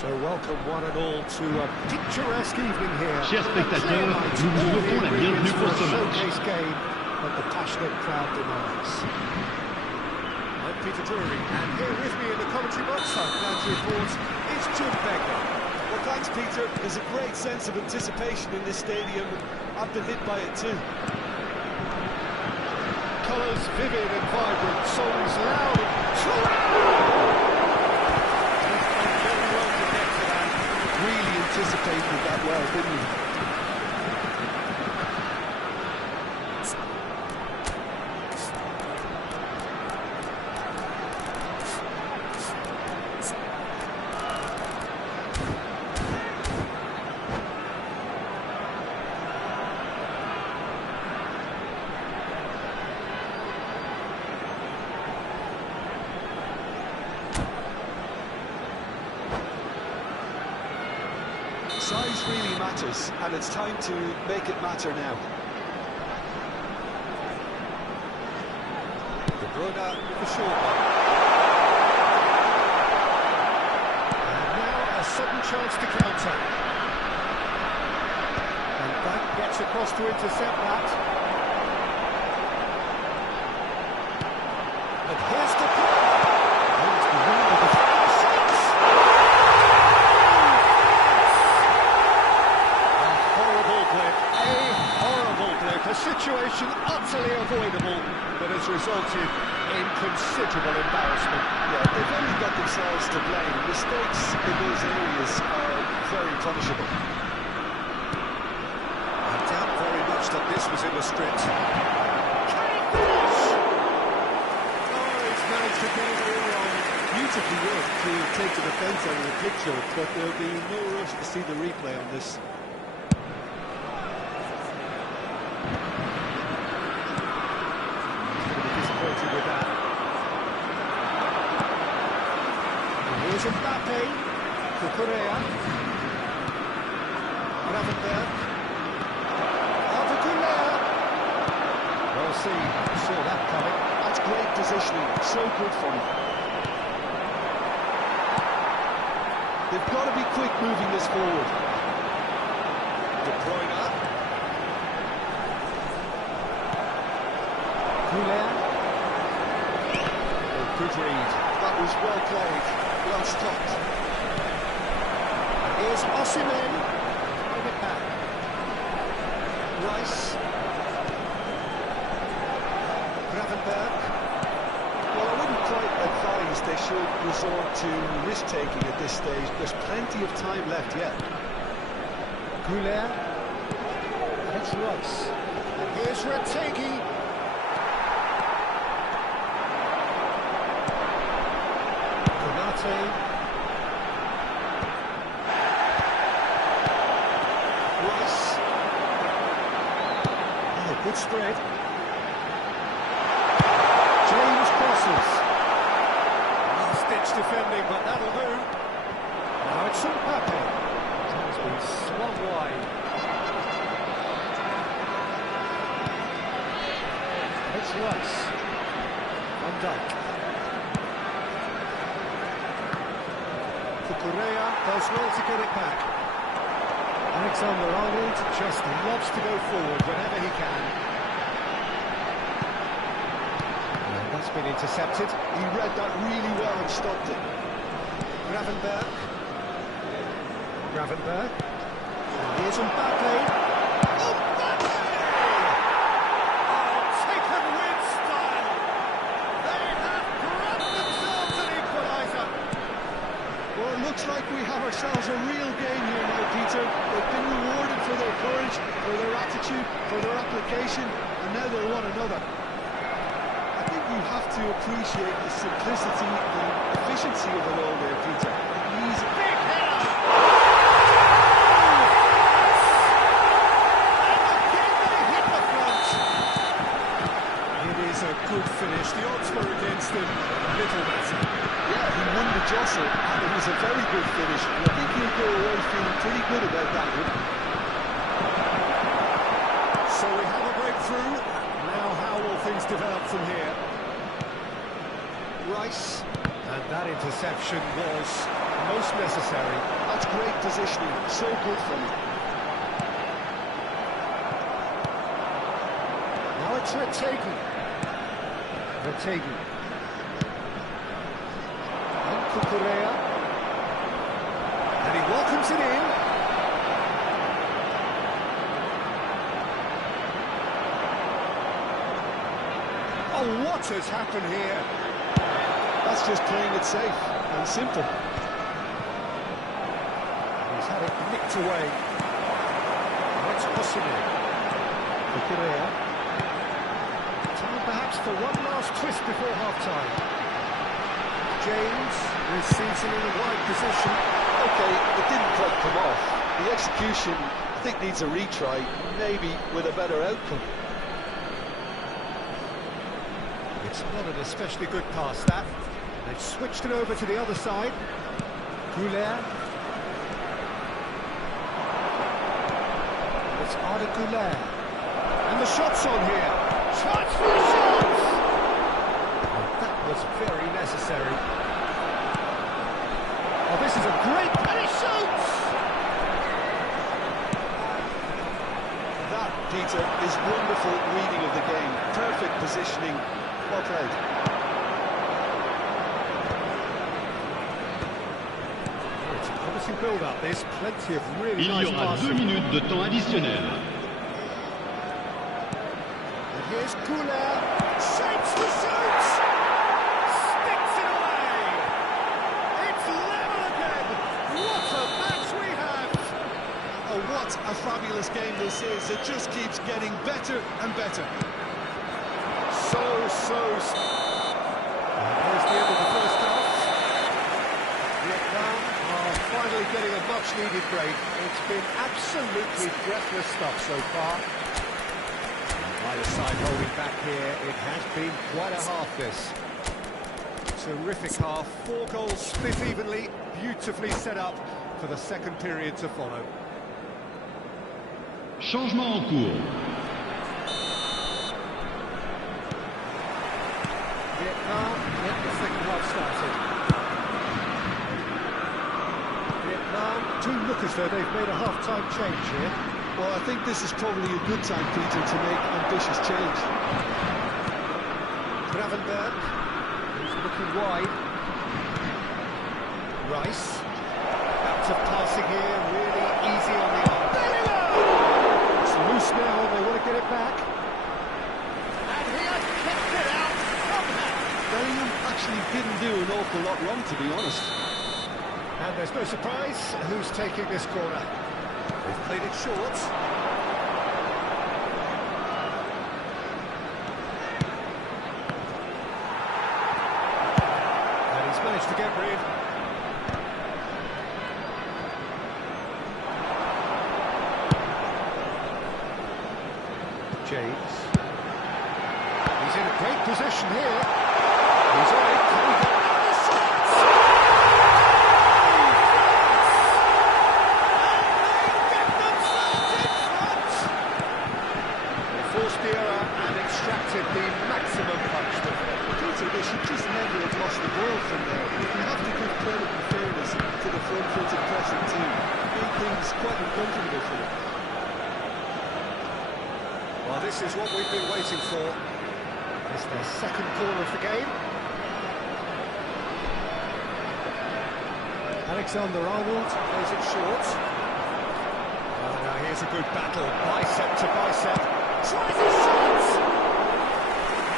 So welcome one and all to a picturesque evening here. Chers spectateurs, nous vous souhaitons la bienvenue pour ce match. Showcase game that the passionate crowd demands. I'm Peter Drury, and here with me in the commentary box, I'm glad to report, is Chương. Well, thanks, Peter. There's a great sense of anticipation in this stadium. I've been hit by it too. Colours vivid and vibrant, songs loud and true. Very well to get to that. Really anticipated that well, didn't he? Size really matters, and it's time to make it matter now. De Bruyne with the short one. And now a sudden chance to counter. And that gets across to intercept that. And here's the play. Oh, it's beyond the defence. A situation utterly avoidable that has resulted in considerable embarrassment. Yeah, they've only got themselves to blame. Mistakes in those areas are very punishable. I doubt very much that this was in the script. He's managed to get it all wrong. Beautifully worked to take the defence out of the picture, but there'll be no rush to see the replay on this. With that. And here's Mbappe, Cucurella, Gravenberg, Alvaculla. Well seen, saw that coming. That's great positioning, so good for him. They've got to be quick moving this forward. De Bruyne. Cucurella. Good read. That was well played, well stopped. Here's Osimhen. Bring it back. Rice. Gravenberg. Well, I wouldn't quite advise they should resort to risk-taking at this stage. There's plenty of time left yet. Goulet. And it's Rice. And here's Rategi. Rice. Oh, good spread. James crosses. Last-ditch defending, but that'll do. Now it's Mbappe. That has been swung wide. It's Rice. Van Dijk. Cucurella does well to get it back. Alexander-Arnold just loves to go forward whenever he can. And that's been intercepted. He read that really well and stopped it. Gravenberg. And here's Mbappe. Mbappe! Oh, taken with style. They have grabbed themselves an equaliser. Well, it looks like we have ourselves a real game here now, Peter. They've been rewarded for their courage, for their attitude, for their application, and now they want another. I think you have to appreciate the simplicity and efficiency of it all there, Peter. Easy. Big header! It is a good finish. The odds were against him. Little matter. Yeah, he won the jostle, and it was a very good finish. And I think he'll go away feeling pretty good about that one. So we have a breakthrough. Now how will things develop from here? Rice. And that interception was most necessary. That's great positioning, so good from him. Now it's Retegi. And Kukurea. And he welcomes it in. Oh, what has happened here? That's just playing it safe and simple. He's had it nicked away. That's Osimhen. Kukurea. Time perhaps for one last twist before half-time. James receives him in a wide position. Okay, it didn't quite come off. The execution, I think, needs a retry, maybe with a better outcome. It's not an especially good pass, that. They've switched it over to the other side. Goulet. It's Arda Goulet. And the shot's on here. Chance for the shots! Oh, that was very necessary. Oh, this is a great... And he shoots! That, Peter, is wonderful reading of the game. Perfect positioning. Well played. Oh, it's a promising build-up. There's plenty of really Il y nice aura passing. 2 minutes de temps additionnel. And here's Goulet. Shapes the shoot! Sticks it away! It's level again! What a match we have! Oh, what a fabulous game this is. It just keeps getting better and better. And there's the end of the first half. Vietnam are finally getting a much-needed break. It's been absolutely breathless stuff so far. Either side holding back here. It has been quite a half, this. Terrific half. 4 goals split evenly, beautifully set up for the second period to follow. Changement en cours. Vietnam, get the second half started. Vietnam do look as though they've made a half-time change here. Well, I think this is probably a good time, Peter, to make ambitious change. Gravenberg, who's looking wide. Rice, out of passing here, really easy on the arm. It's loose now, and they want to get it back. And he has kicked it out somehow. Bellingham actually didn't do an awful lot wrong, to be honest. And there's no surprise who's taking this corner. They've played it short. And he's managed to get rid. James. He's in a great position here. He's on it. Can he get out the shots? They forced the error and extracted the maximum punishment. Peter, they should just never have lost the ball from there. You have to give credit and fairness to the front-footed pressing team. Made things quite uncomfortable for them. Well, this is what we've been waiting for. It's their second corner of the game. Alexander-Arnold plays it short. Oh, now here's a good battle, bicep to bicep. Tries his shots!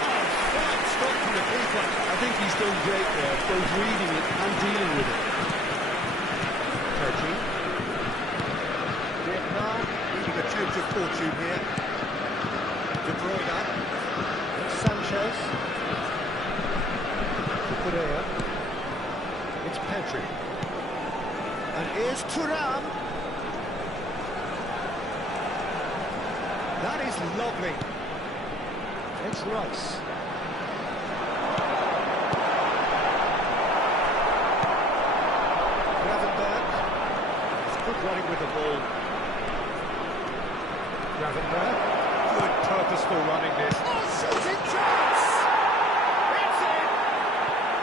Oh, fine stop from the keeper. I think he's done great there, both reading it and dealing with it. Turkey. Vietnam needing a change of fortune here. De Bruyne. Sanchez. Kukurea. It's Pedri. And here's Thuram. That is lovely. It's Rice. Gravenberg. It's good running with the ball. Gravenberg. Good purposeful running this. Oh, shooting chance! It's in!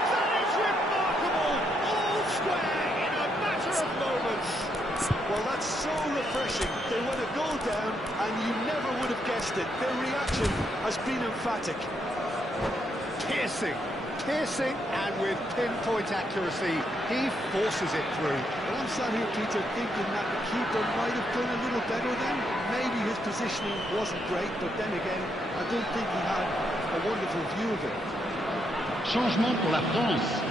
That is remarkable! All square in a pressing. They want a goal down, and you never would have guessed it. Their reaction has been emphatic. Piercing, and with pinpoint accuracy, he forces it through. Well, I'm sat here, Peter, thinking that the keeper might have done a little better then. Maybe his positioning wasn't great, but then again, I don't think he had a wonderful view of it. Changement pour la France.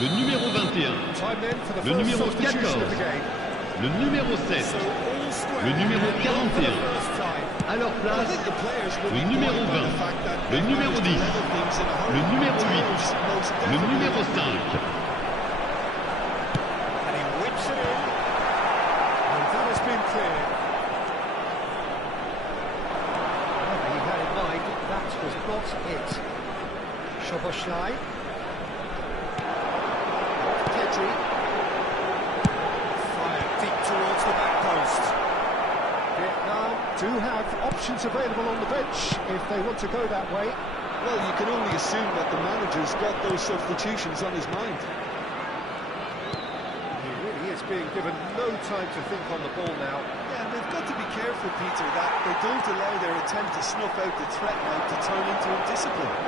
Le numéro 21. Le numéro 14. Le numéro 7. Le numéro 41. À leur place, le numéro 20. Le numéro 10. Le numéro 8. Le numéro 5. And he whips it in. And that has been clear. Whatever he had in mind, that was not it. Szoboszlai. Pedri. Fired deep towards the back post. Vietnam do have options available on the bench if they want to go that way. Well, you can only assume that the manager's got those substitutions on his mind. He really is being given no time to think on the ball now. Yeah, and they've got to be careful, Peter, that they don't allow their attempt to snuff out the threat now to turn into indiscipline.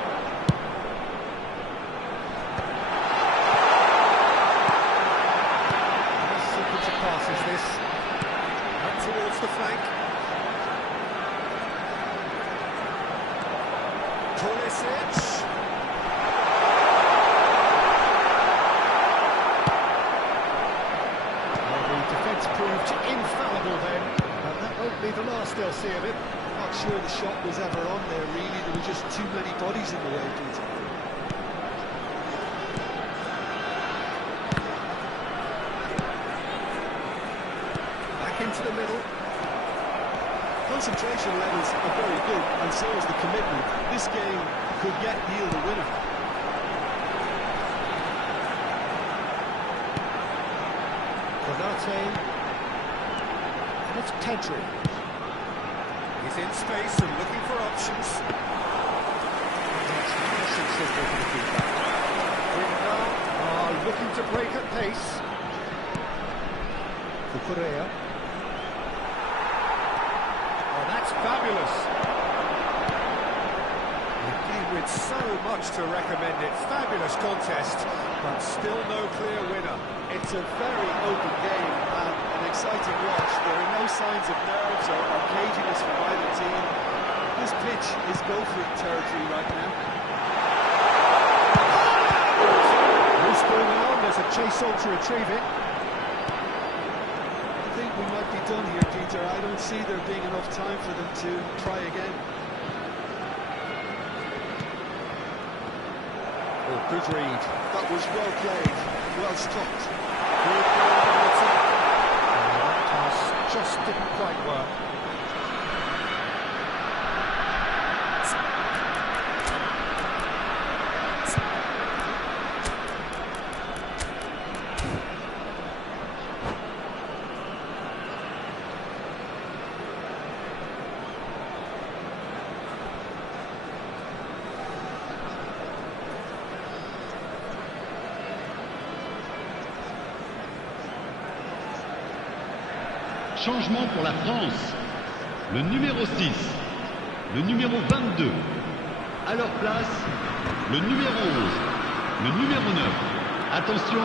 Nice sequence of passes, this. Out towards the flank. Pulisic. Well, the defence proved infallible then, and that won't be the last they'll see of it. Not sure the shot was ever on there, really. There were just too many bodies in the way, Peter. Back into the middle. Concentration levels are very good, and so is the commitment. This game could yet yield a winner. Konate. And it's Pedri. He's in space and looking for options. That's nice and simple for the keeper. Vietnam are looking to break at pace. Cucurella. Oh, that's fabulous. A game with so much to recommend it. Fabulous contest, but still no clear winner. It's a very open game and an exciting watch. There are no signs of nerves or caginess from either team. This pitch is goal-free territory right now. Loose ball now, there's a chase on to retrieve it. I think we might be done here, Peter. I don't see there being enough time for them to try again. Oh, good read. That was well played, well stopped. Good ball on the top. Oh, that pass just didn't quite work. Changement pour la France. Le numéro 6. Le numéro 22. À leur place, le numéro 11. Le numéro 9. Attention,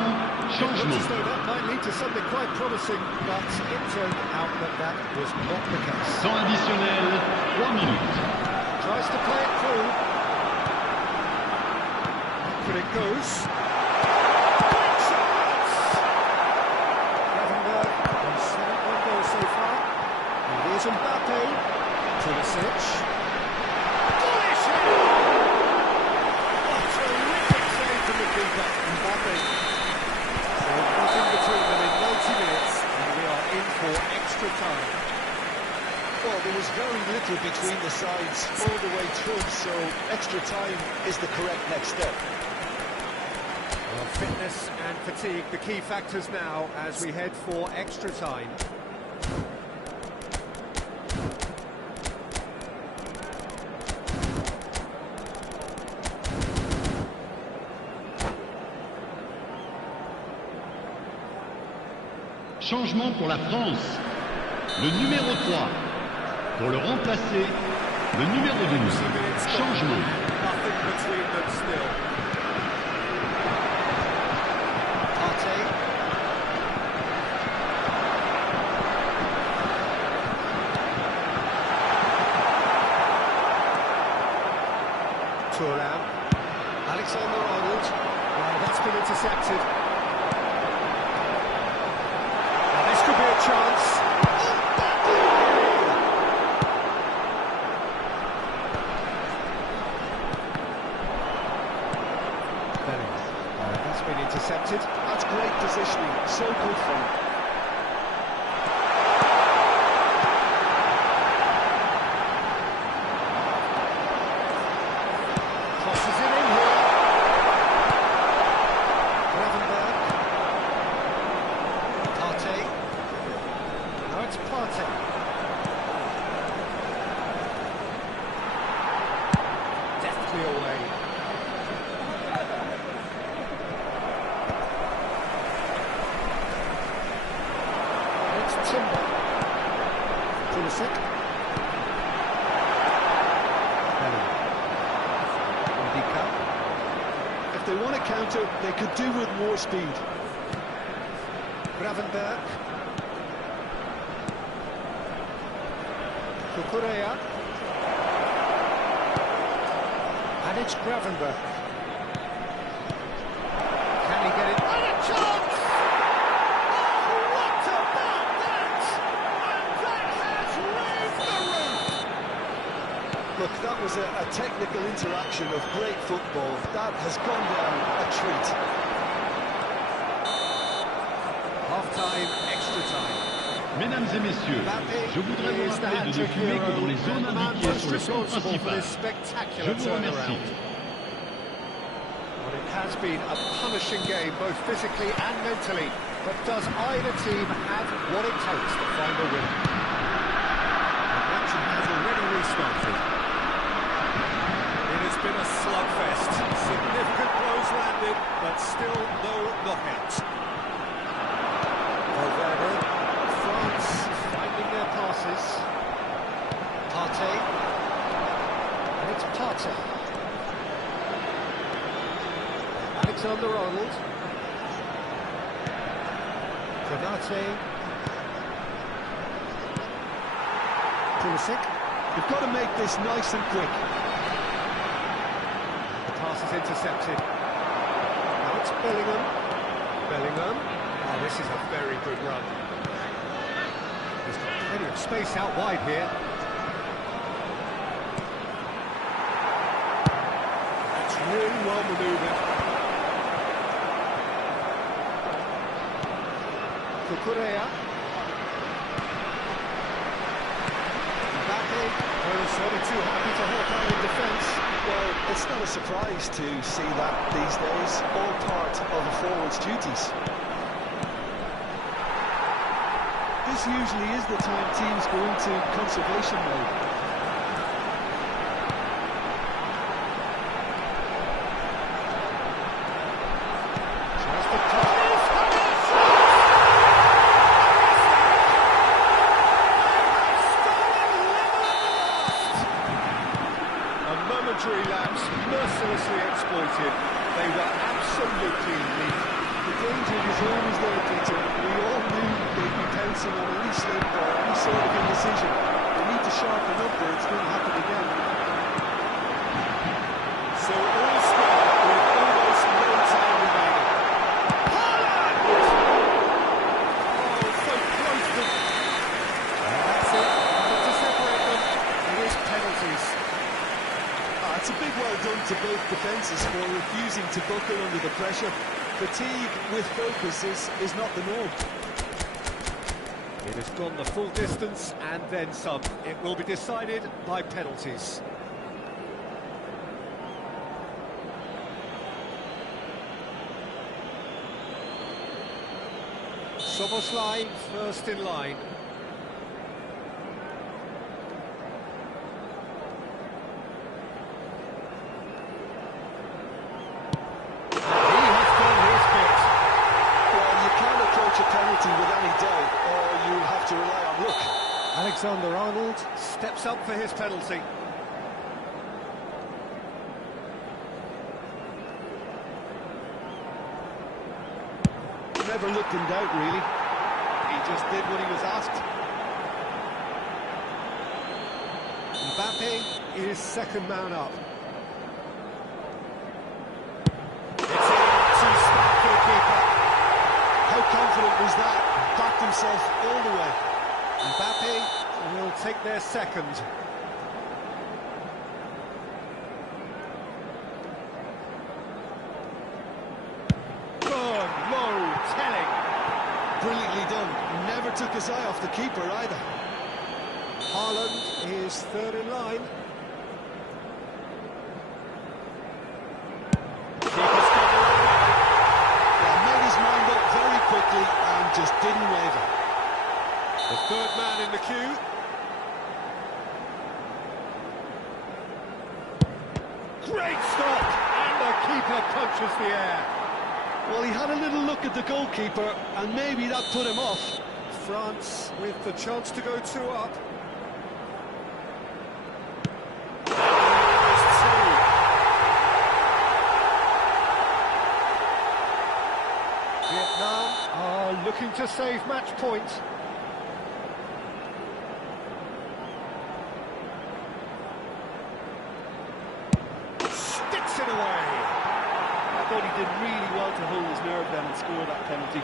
changement. Looks as though that might lead to something quite promising, but it turned out that that was not the case. Temps additionnel, 3 minutes. Tries to play it through. But it goes. Great chance! Gravenberg has scored one goal so far. And here's Mbappe. Pulisic. Bullish hit! A terrific save from the keeper, Mbappe. So nothing between them in 90 minutes, and we are in for extra time. Well, there was very little between the sides all the way through, so extra time is the correct next step. Well, fitness and fatigue, the key factors now as we head for extra time. Changement pour la France. le numéro 3. Pour le remplacer, le numéro 12. Changement. Nothing between them still. Thuram. Alexander-Arnold. Well, that's been intercepted. Now, this could be a chance. That's been intercepted. That's great positioning. So good from him. Crosses it in here. Gravenberg. Partey. Now it's Partey. Deftly away. Timber. Pulisic. Ndika. If they want to counter, they could do with more speed. Gravenberg. Cucurella. And it's Gravenberg. Can he get it? And a chance! Look, that was a technical interaction of great football. That has gone down a treat. Half-time, extra time. Mesdames et messieurs, je voudrais vous rappeler de ne fumer que dans les zones indiquées sur le plan principal. Je vous remercie. Well, it has been a punishing game, both physically and mentally. But does either team have what it takes to find a win? The action has already restarted. It has been a slugfest. Significant blows landed, but still no knockouts. Valverde, France finding their passes. Partey. And it's Partey. Alexander-Arnold. Konate. Pulisic. You've got to make this nice and quick. The pass is intercepted. Now it's Bellingham. Bellingham. Oh, this is a very good run. He's got plenty of space out wide here. It's really well manoeuvred. Cucurella. Well, certainly too happy to help out in defence. Well, it's not a surprise to see that these days, all part of a forward's duties. This usually is the time teams go into conservation mode. Lapse mercilessly exploited. They were absolutely lethal. The danger is always there, Peter. We all knew they'd be pouncing on any slip or any sort of indecision. They need to sharpen up or it's going to happen again. So all square with almost no time remaining. Haaland! Oh, so close to... That's it. But to separate them, it is penalties. It's a big well done to both defences for refusing to buckle under the pressure. Fatigue with focus is not the norm. It has gone the full distance and then some. It will be decided by penalties. Soboslai first in line. With any doubt, or you'll have to rely on luck. Alexander-Arnold steps up for his penalty. Never looked in doubt, really. He just did what he was asked. Mbappe is second man up. It's in to start for the keeper. How confident was that? Backed himself all the way. Mbappe will take their second. Good, low, telling. Brilliantly done. Never took his eye off the keeper either. Haaland is third in line. Keeper's gone the wrong way. Yeah, made his mind up very quickly and just didn't waver. The third man in the queue. Great stop! And the keeper punches the air. Well, he had a little look at the goalkeeper, and maybe that put him off. France with the chance to go 2 up. Vietnam are looking to save match point. Sticks it away. I thought he did really well to hold his nerve then and score that penalty.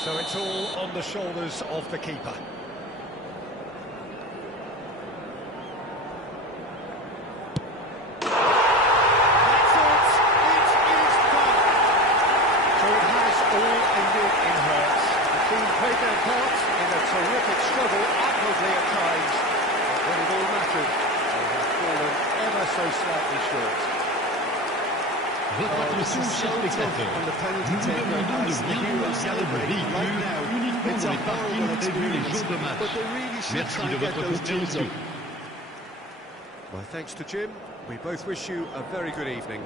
So it's all on the shoulders of the keeper. That's it. It is done. So it has all ended in hurts. The team played their part in a terrific struggle, admirably at times. But when it all mattered, they have fallen ever so slightly short. Votre attention, chers spectateurs. Nous vous demandons de bien vouloir garer vos véhicules uniquement dans les parkings prévus les jours de match. Merci de votre compréhension. My thanks to Jim. We both wish you a very good evening.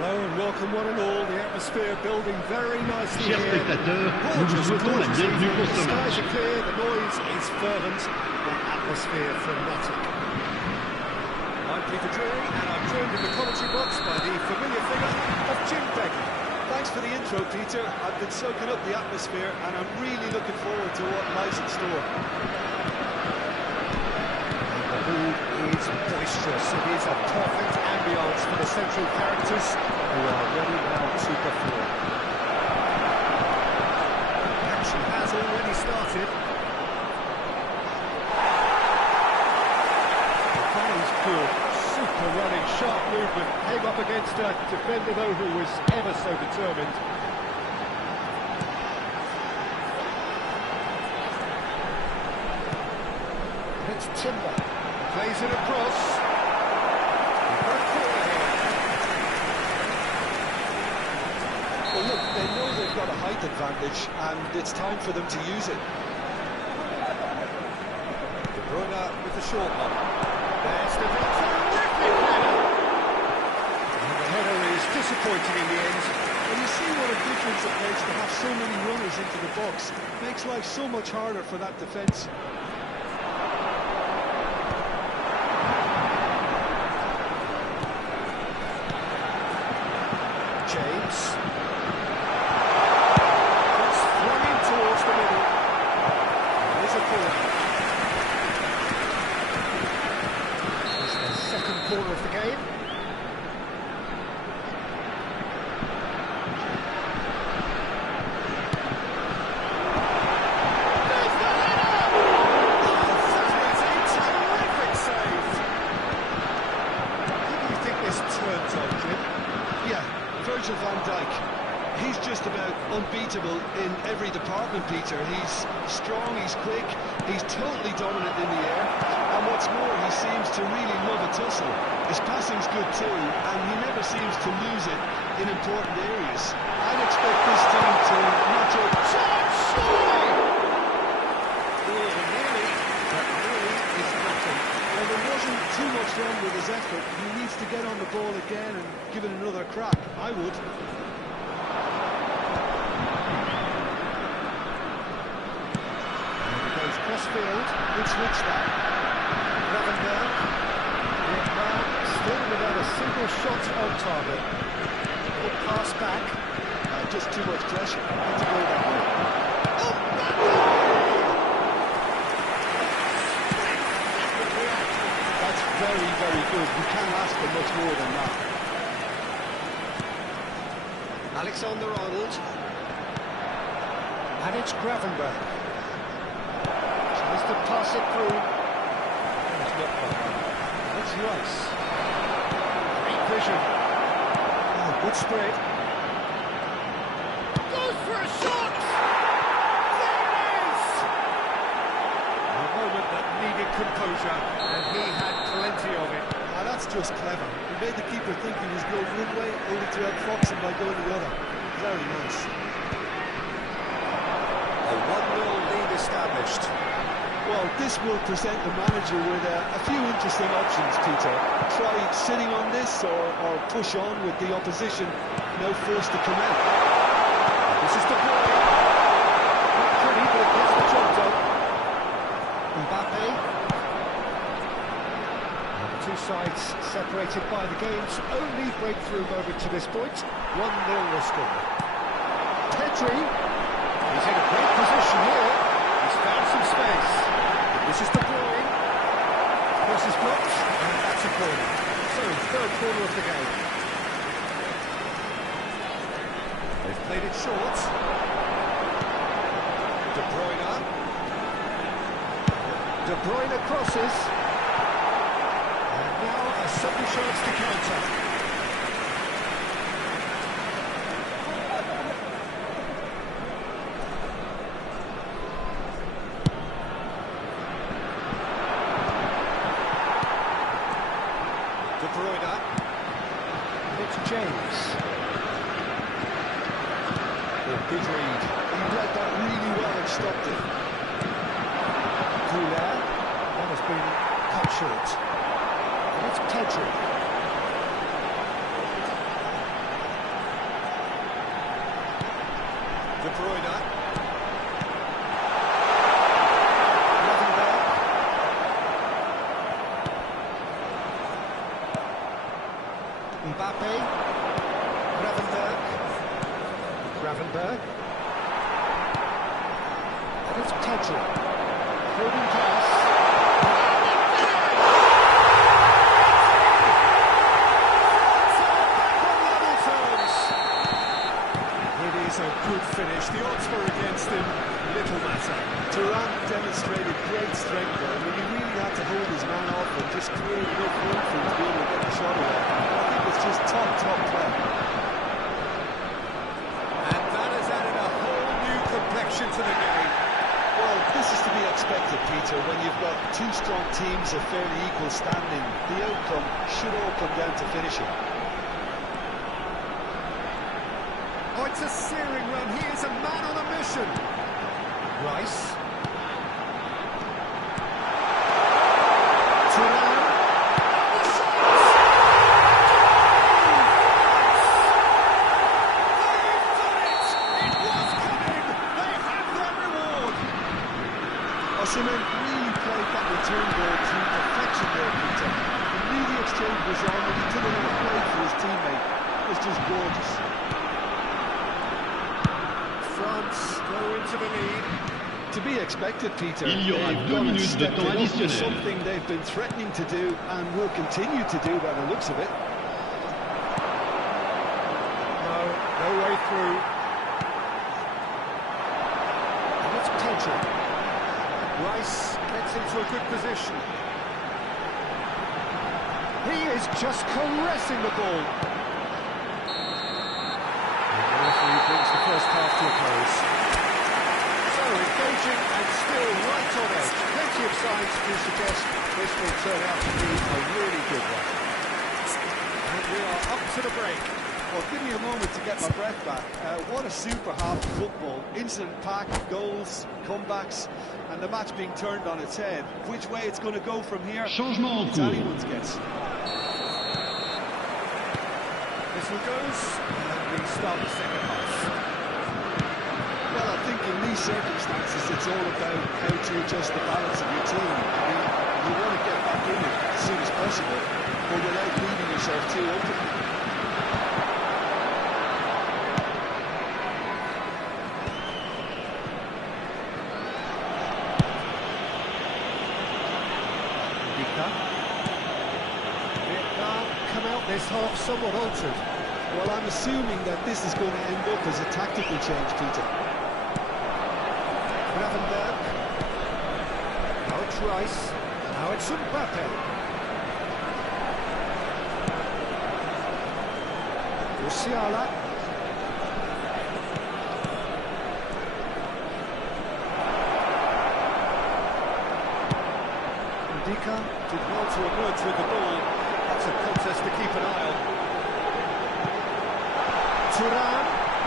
Hello and welcome one and all. The atmosphere building very nicely Chers here. spectateurs, nous vous souhaitons la bienvenue pour ce match. The skies are clear, the noise is fervent. the atmosphere frenetic. I'm Peter Drury, and I'm joined in the commentary box by the familiar figure of Chương. Thanks for the intro, Peter. I've been soaking up the atmosphere, and I'm really looking forward to what lies in store. The mood is boisterous. It is a perfect ambience for the central characters who are ready now to perform. Action has already started. Good, super running, sharp movement, came up against a defender though who was ever so determined. It's Timber, plays it across. Well look, they know they've got a height advantage and it's time for them to use it. De Bruyne with the short one. There's the terrific header! And the header is disappointing in the end. Well, you see what a difference it makes to have so many runners into the box. It makes life so much harder for that defence. James. It's flung in towards the middle. There's a corner. Corner of the game. There's the header! Oh, that is a terrific save! Who do you think this turns on, Jim? Yeah, Virgil van Dijk. He's just about unbeatable in every department, Peter. He's strong, he's quick, he's totally dominant in the air. And what's more, he seems to really love a tussle. His passing's good too, and he never seems to lose it in important areas. I'd expect this team to match up. Surely! Nearly, but really is nothing. Well, there wasn't too much wrong with his effort. He needs to get on the ball again and give it another crack. I would. And he goes crossfield. Good switch that. Gravenberg. Still without a single shot on target. Good pass back. Just too much pressure. Had to go that way. Oh, That's very, very good. You can't ask for much more than that. Alexander-Arnold. And it's Gravenberg. Tries to pass it through. It's not quite. That's Rice. Great vision. Oh, good spread. Goes for a shot! There it is! A moment that needed composure, and he had plenty of it. Now that's just clever. He made the keeper think he was going one way, only to outfox him by going the other. Very nice. A 1-0 lead established. Well, this will present the manager with a few interesting options, Peter. Try sitting on this or push on with the opposition now forced to come out. This is the play. Not pretty, but it gets the job done. Mbappe. And the two sides separated by the game's only breakthrough moment to this point. 1-0 the score. Pedri. He's in a great position here. He's found some space. This is De Bruyne. Cross is blocked, and that's a corner. So, third corner of the game. They've played it short. De Bruyne. De Bruyne crosses. And now a second chance to counter. De Bruyne. It's James. Oh, good read. He read that really well and stopped it. Goulet. That has been cut short. And it's Pedri. De Bruyne. Gravenberg. Mbappe. Gravenberg. And it's Pedro. Holding pass. A good finish. The odds were against him. Little matter. Thuram demonstrated great strength there. I mean, he really had to hold his man off and just create enough room for him to be able to get the shot away. I think it's just top play. And that has added a whole new complexion to the game. Well, this is to be expected, Peter. When you've got two strong teams of fairly equal standing, the outcome should all come down to finishing. Oh, it's a searing run. He is a man on a mission. Rice. Thuram. It was coming. They have their reward. Osimhen really played that return ball to perfection there, Peter. He knew the exchange was on and he took it on a play for his teammate. It was just gorgeous. France go into the lead. To be expected, Peter. Il y aura 2 minutes de temps additionnel. Something they've been threatening to do and will continue to do by the looks of it. No way through. And it's Pedro. Rice gets into a good position. He is just caressing the ball. The referee brings the first half to a close. So engaging and still right on edge. Plenty of signs to suggest this will turn out to be a really good one. And we are up to the break. Well, give me a moment to get my breath back. What a super half of football. Incident-packed, goals, comebacks, and the match being turned on its head. Which way it's going to go from here, Changement en it's cours. anyone's guess. Whistle goes, and we start the second half. Well, I think in these circumstances, it's all about how to adjust the balance of your team. I mean, you want to get back in it as soon as possible, but without leaving yourself too open. Vietnam come out this half somewhat altered. Well, I'm assuming that this is going to end up as a tactical change, Peter. Gravenberg. Now it's Rice. Now it's Mbappe. Musiala. Ndika did well to emerge with the ball. That's a contest to keep an eye on. Thuram,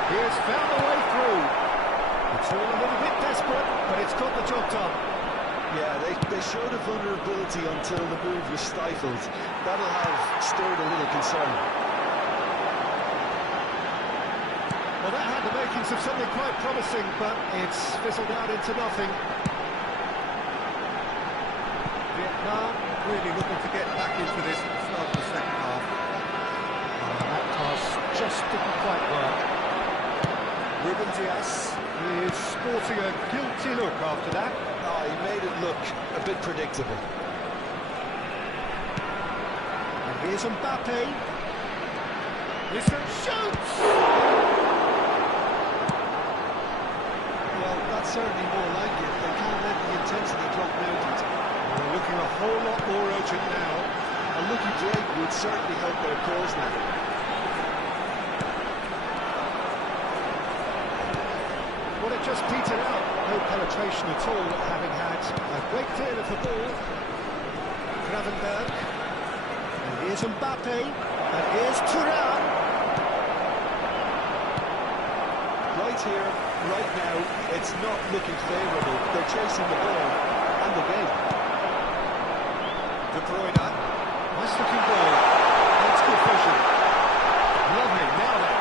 he has found a way through. It's all a little bit desperate, but it's got the job done. Yeah, they showed a vulnerability until the move was stifled. That'll have stirred a little concern. Well, that had the makings of something quite promising, but it's fizzled out into nothing. Vietnam really looking to get back into this at the start of the second half. That pass just didn't quite work. Ruben Dias is sporting a guilty look after that. Oh, he made it look a bit predictable. And here's Mbappe. Listen, shoots! Well, that's certainly more like it. They can't let the intensity drop now, Peter. They're looking a whole lot more urgent now. A lucky break would certainly help their cause now. Well, it just petered out. No penetration at all, having had a great deal of the ball. Gravenberg. And here's Mbappe. And here's Thuram. Right here, right now, it's not looking favourable. They're chasing the ball and the game. De Bruyne. Nice looking ball. That's good vision. Lovely. Now then.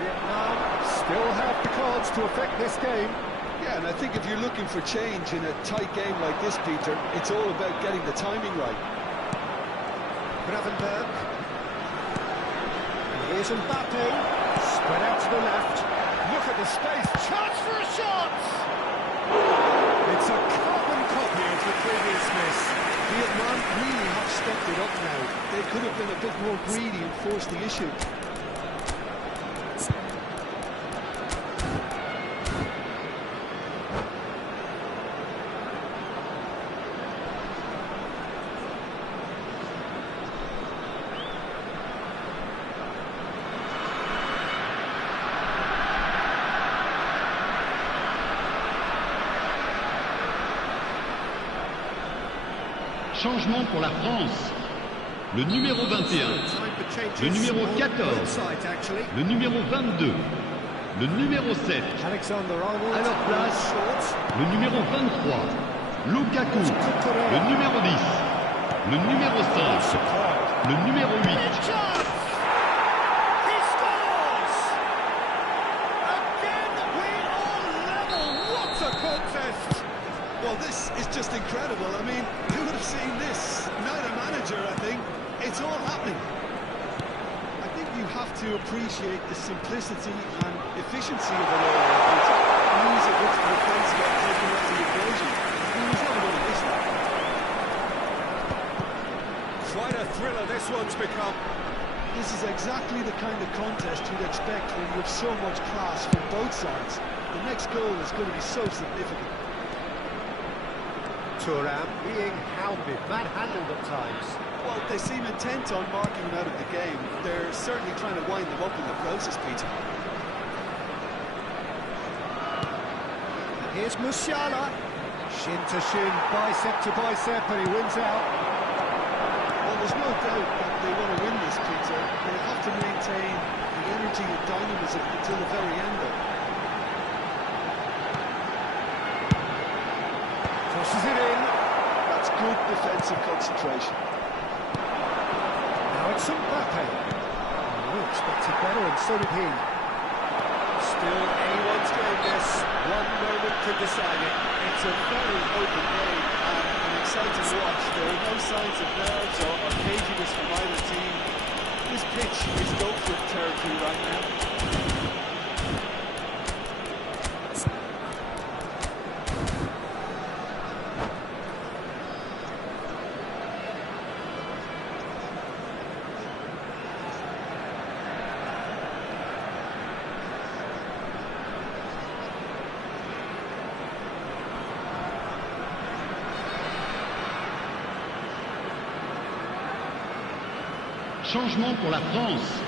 Vietnam still have the cards to affect this game. Yeah, and I think if you're looking for change in a tight game like this, Peter, it's all about getting the timing right. Gravenberg. Here's Mbappe. Spread out to the left. Look at the space. Chance for a shot! It's a carbon copy of the previous miss. Vietnam really have stepped it up now. They could have been a bit more greedy and forced the issue. Changement pour la France. Le numéro 21, le numéro 14, le numéro 22, le numéro 7. À leur place, le numéro 23, Lukaku, le numéro 10, le numéro 5, le numéro 8. Well, this is just incredible. I mean, who would have seen this? Neither manager, I think. It's all happening. I think you have to appreciate the simplicity and efficiency of it all. The ease at which the defence got taken out of the equation. He was never going to miss that. Quite a thriller this one's become. This is exactly the kind of contest you'd expect when you have so much class from both sides. The next goal is going to be so significant. Thuram being hounded, manhandled at times. Well, they seem intent on marking him out of the game. They're certainly trying to wind them up in the process, Peter. And here's Musiala. Shin to shin, bicep to bicep, and he wins out. Well, there's no doubt that they want to win this, Peter. They have to maintain the energy and dynamism until the very end, though. Crosses it in. That's good defensive concentration. Now it's Mbappe. We expected better, and so did he. Still anyone's game this. One moment can decide it. It's a very open game and an exciting watch. There are no signs of nerves or caginess from either team. This pitch is go-for-it territory right now. Changement pour la France.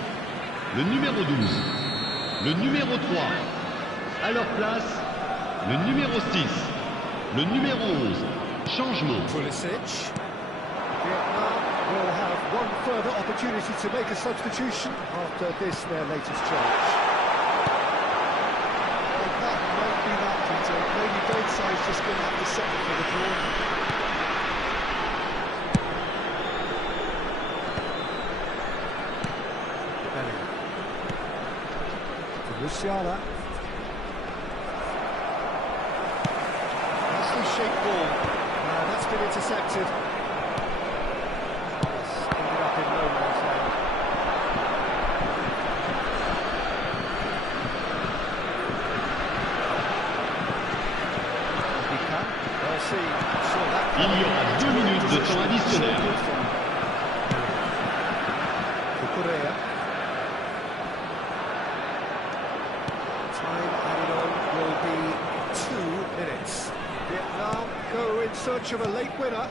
Le numéro 12, le numéro 3. À leur place, le numéro 6, le numéro 11. Changement. Pulisic. Vietnam will have one further opportunity to make a substitution after this, their latest change. Well, that might be that, Peter. Maybe both sides just going to have to settle for the draw. Musiala. Nicely shaped ball. That's been intercepted. Ended up in no man's land. Well seen. Saw that. Il y aura 2 minutes de temps additionnel. Correa. Time added on will be 2 minutes. Vietnam go in search of a late winner.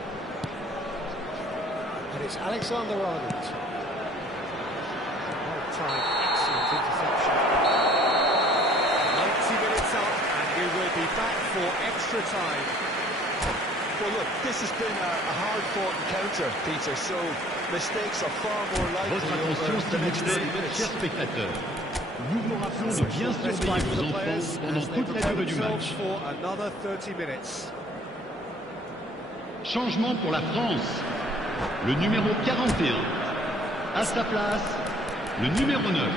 And it's Alexander-Arnold. Well timed, excellent interception. 90 minutes up, and we will be back for extra time. Well, look, this has been a hard-fought encounter, Peter, so mistakes are far more likely Votre over attention, the s'il vous next 30 plaît, minutes. chers spectateurs. Nous vous rappelons de bien surveiller vos enfants pendant toute la durée du match. For another 30 minutes. Changement pour la France. Le numéro 41. À sa place, le numéro 9.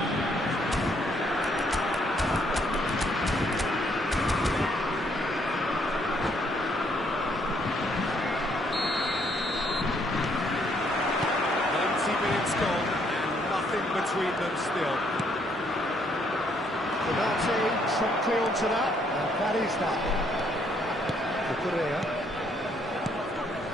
between them still. Penalty, promptly onto that, and that is that. Correa.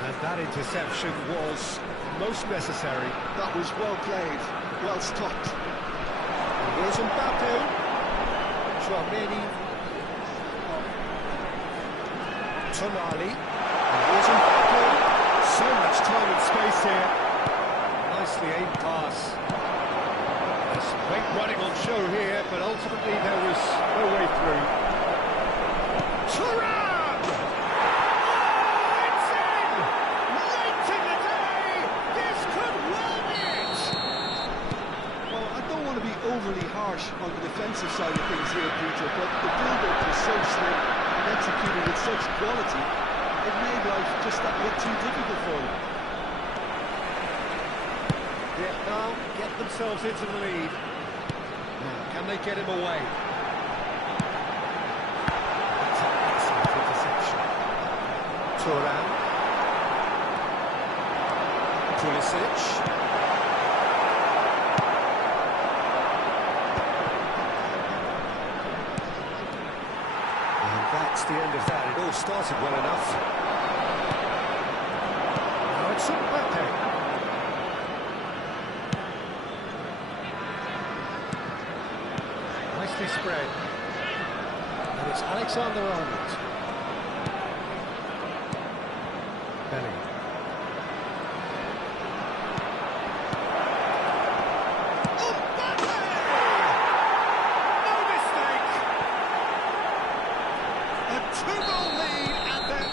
And that interception was most necessary. That was well played, well stopped. And here's Mbappe. Chouameni. Tonali. And here's Mbappe. So much time and space here. Nicely aimed pass. There's great running on show here, but ultimately there was no way through. Thuram! Oh, it's in! Late in the day! This could well be it! Well, I don't want to be overly harsh on the defensive side of things here, Peter, but the build-up was so slick and executed with such quality, it made life just that bit too difficult for them. Vietnam get themselves into the lead. Now, can they get him away? That's an excellent interception. Thuram. Pulisic. And that's the end of that. It all started well enough. Now it's Mbappe. Nicely spread. And it's Alexander-Arnold. Bellingham. Mbappe! No mistake! A 2-goal lead, and then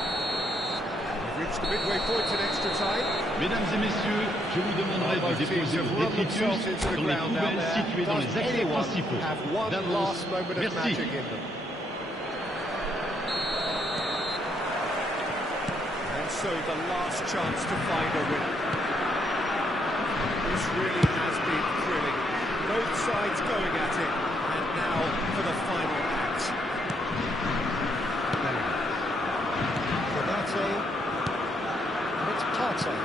we've reached the midway point in extra time. Mesdames et messieurs, je vous demanderai de déposer vos détritus dans les poubelles situées dans les accès principaux. D'avance, merci. And so the last chance to find a winner. This really has been thrilling. Both sides going at it, and now for the final act. Konate, and it's Partey.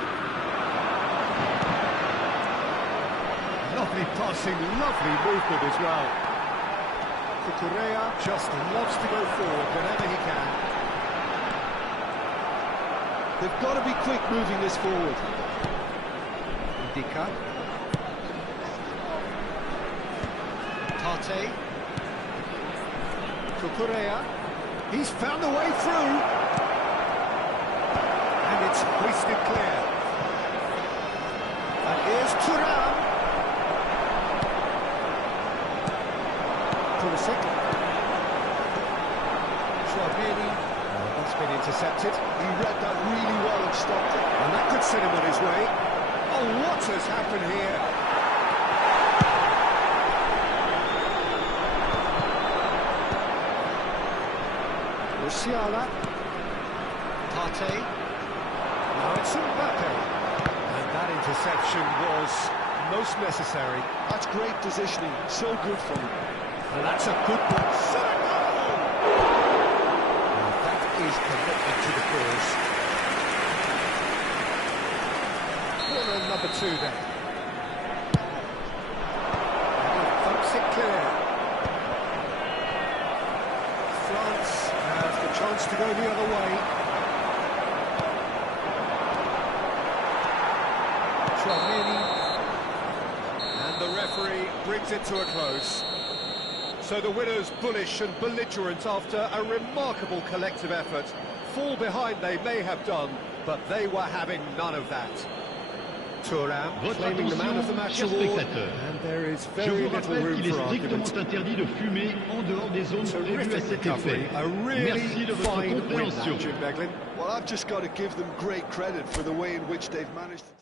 Lovely passing, lovely movement as well. Correa just loves to go forward whenever he can. They've got to be quick moving this forward. Ndika. Partey. Correa. He's found a way through. And it's hoisted clear. And here's Thuram. Pulisic. Chouameni. That's been intercepted. He read that really well and stopped it. And that could send him on his way. Oh, what has happened here? Musiala. Partey. Now it's Mbappe. And that interception was most necessary. That's great positioning, so good from him. And that's a good one. Set goal! Now that is commitment to the cause. Corner number 2 then. And he thumps it clear. France has the chance to go the other way. Chouameni. And the referee brings it to a close. So the winners, bullish and belligerent after a remarkable collective effort. Fall behind they may have done, but they were having none of that. Thuram claiming the man of the match award, and there is very little room for argument. Interdit de fumer en dehors des zones prévues à cet effet. A really Merci de votre fine win, compréhension. Jim Beglin. Well, I've just got to give them great credit for the way in which they've managed to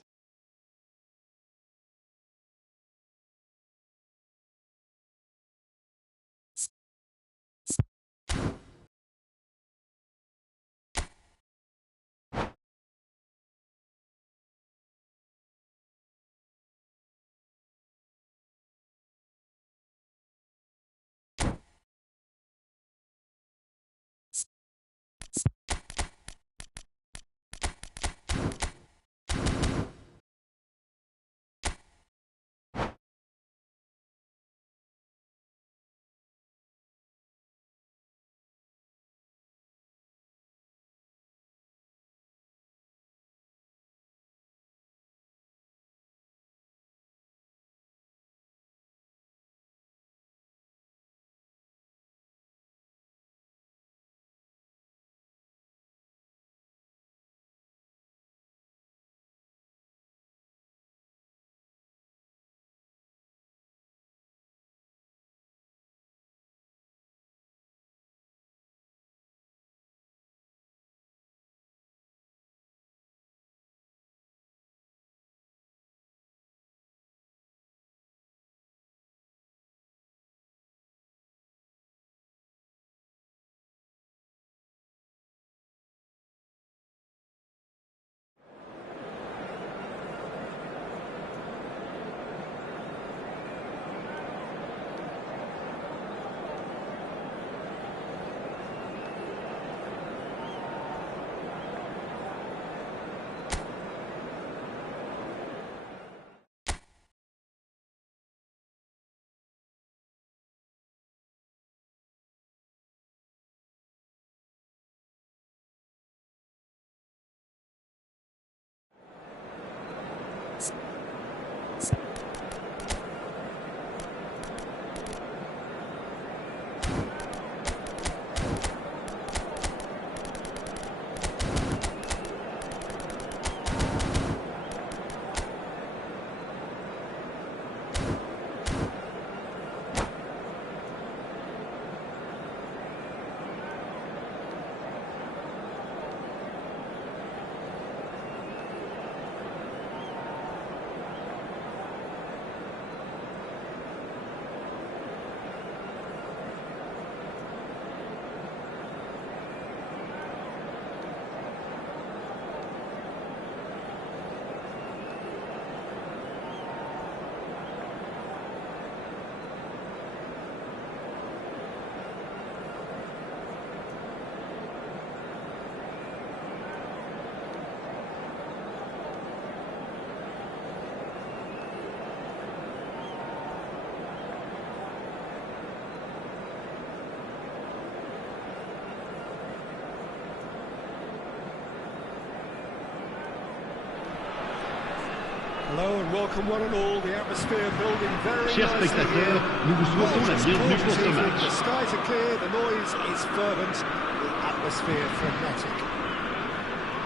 Hello and welcome one and all. The atmosphere building very Chers spectateurs, nous vous souhaitons la bienvenue pour ce match. The skies are clear, the noise is fervent, the atmosphere frenetic.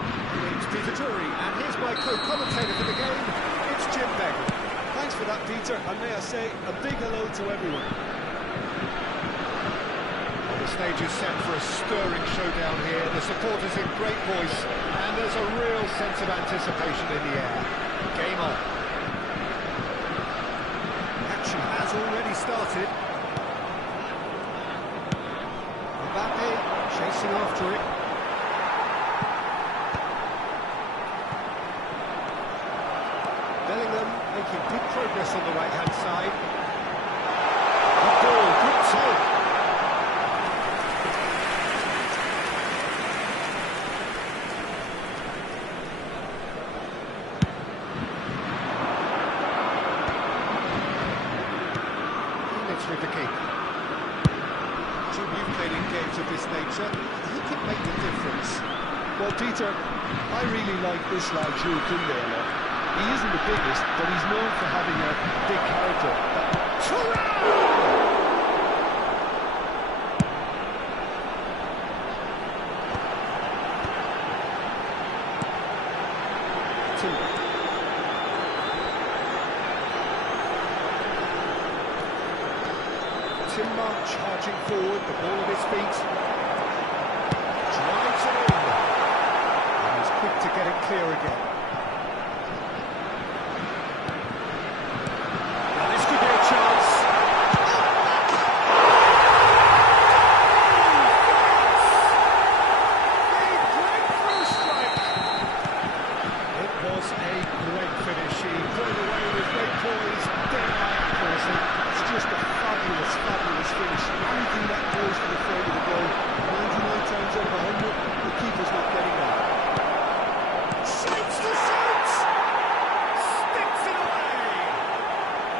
My name's Peter Drury, and here's my co-commentator for the game. It's Jim Begley. Thanks for that, Peter, and may I say a big hello to everyone. Well, the stage is set for a stirring showdown here. The supporters in great voice, and there's a real sense of anticipation in the air. Game on. Action has already started. Mbappe chasing after it. Bellingham making good progress on the right-hand side. Good ball, good take. With the keeper. Jim, you've played in games of this nature. Who could make the difference? Well, Peter, I really like this lad, Chương a lot. He isn't the biggest, but he's known for having a big character. Timber charging forward, the ball at his feet. Drives it in. And he's quick to get it clear again. Now this could be a chance. A breakthrough strike. It was a great finish. He played away with great poise, dead eye accuracy. It's just a fabulous finish. Anything that goes for the frame of the goal, 99 times out of 100, the keeper's not getting that. Shoots to shoot! Sticks it away!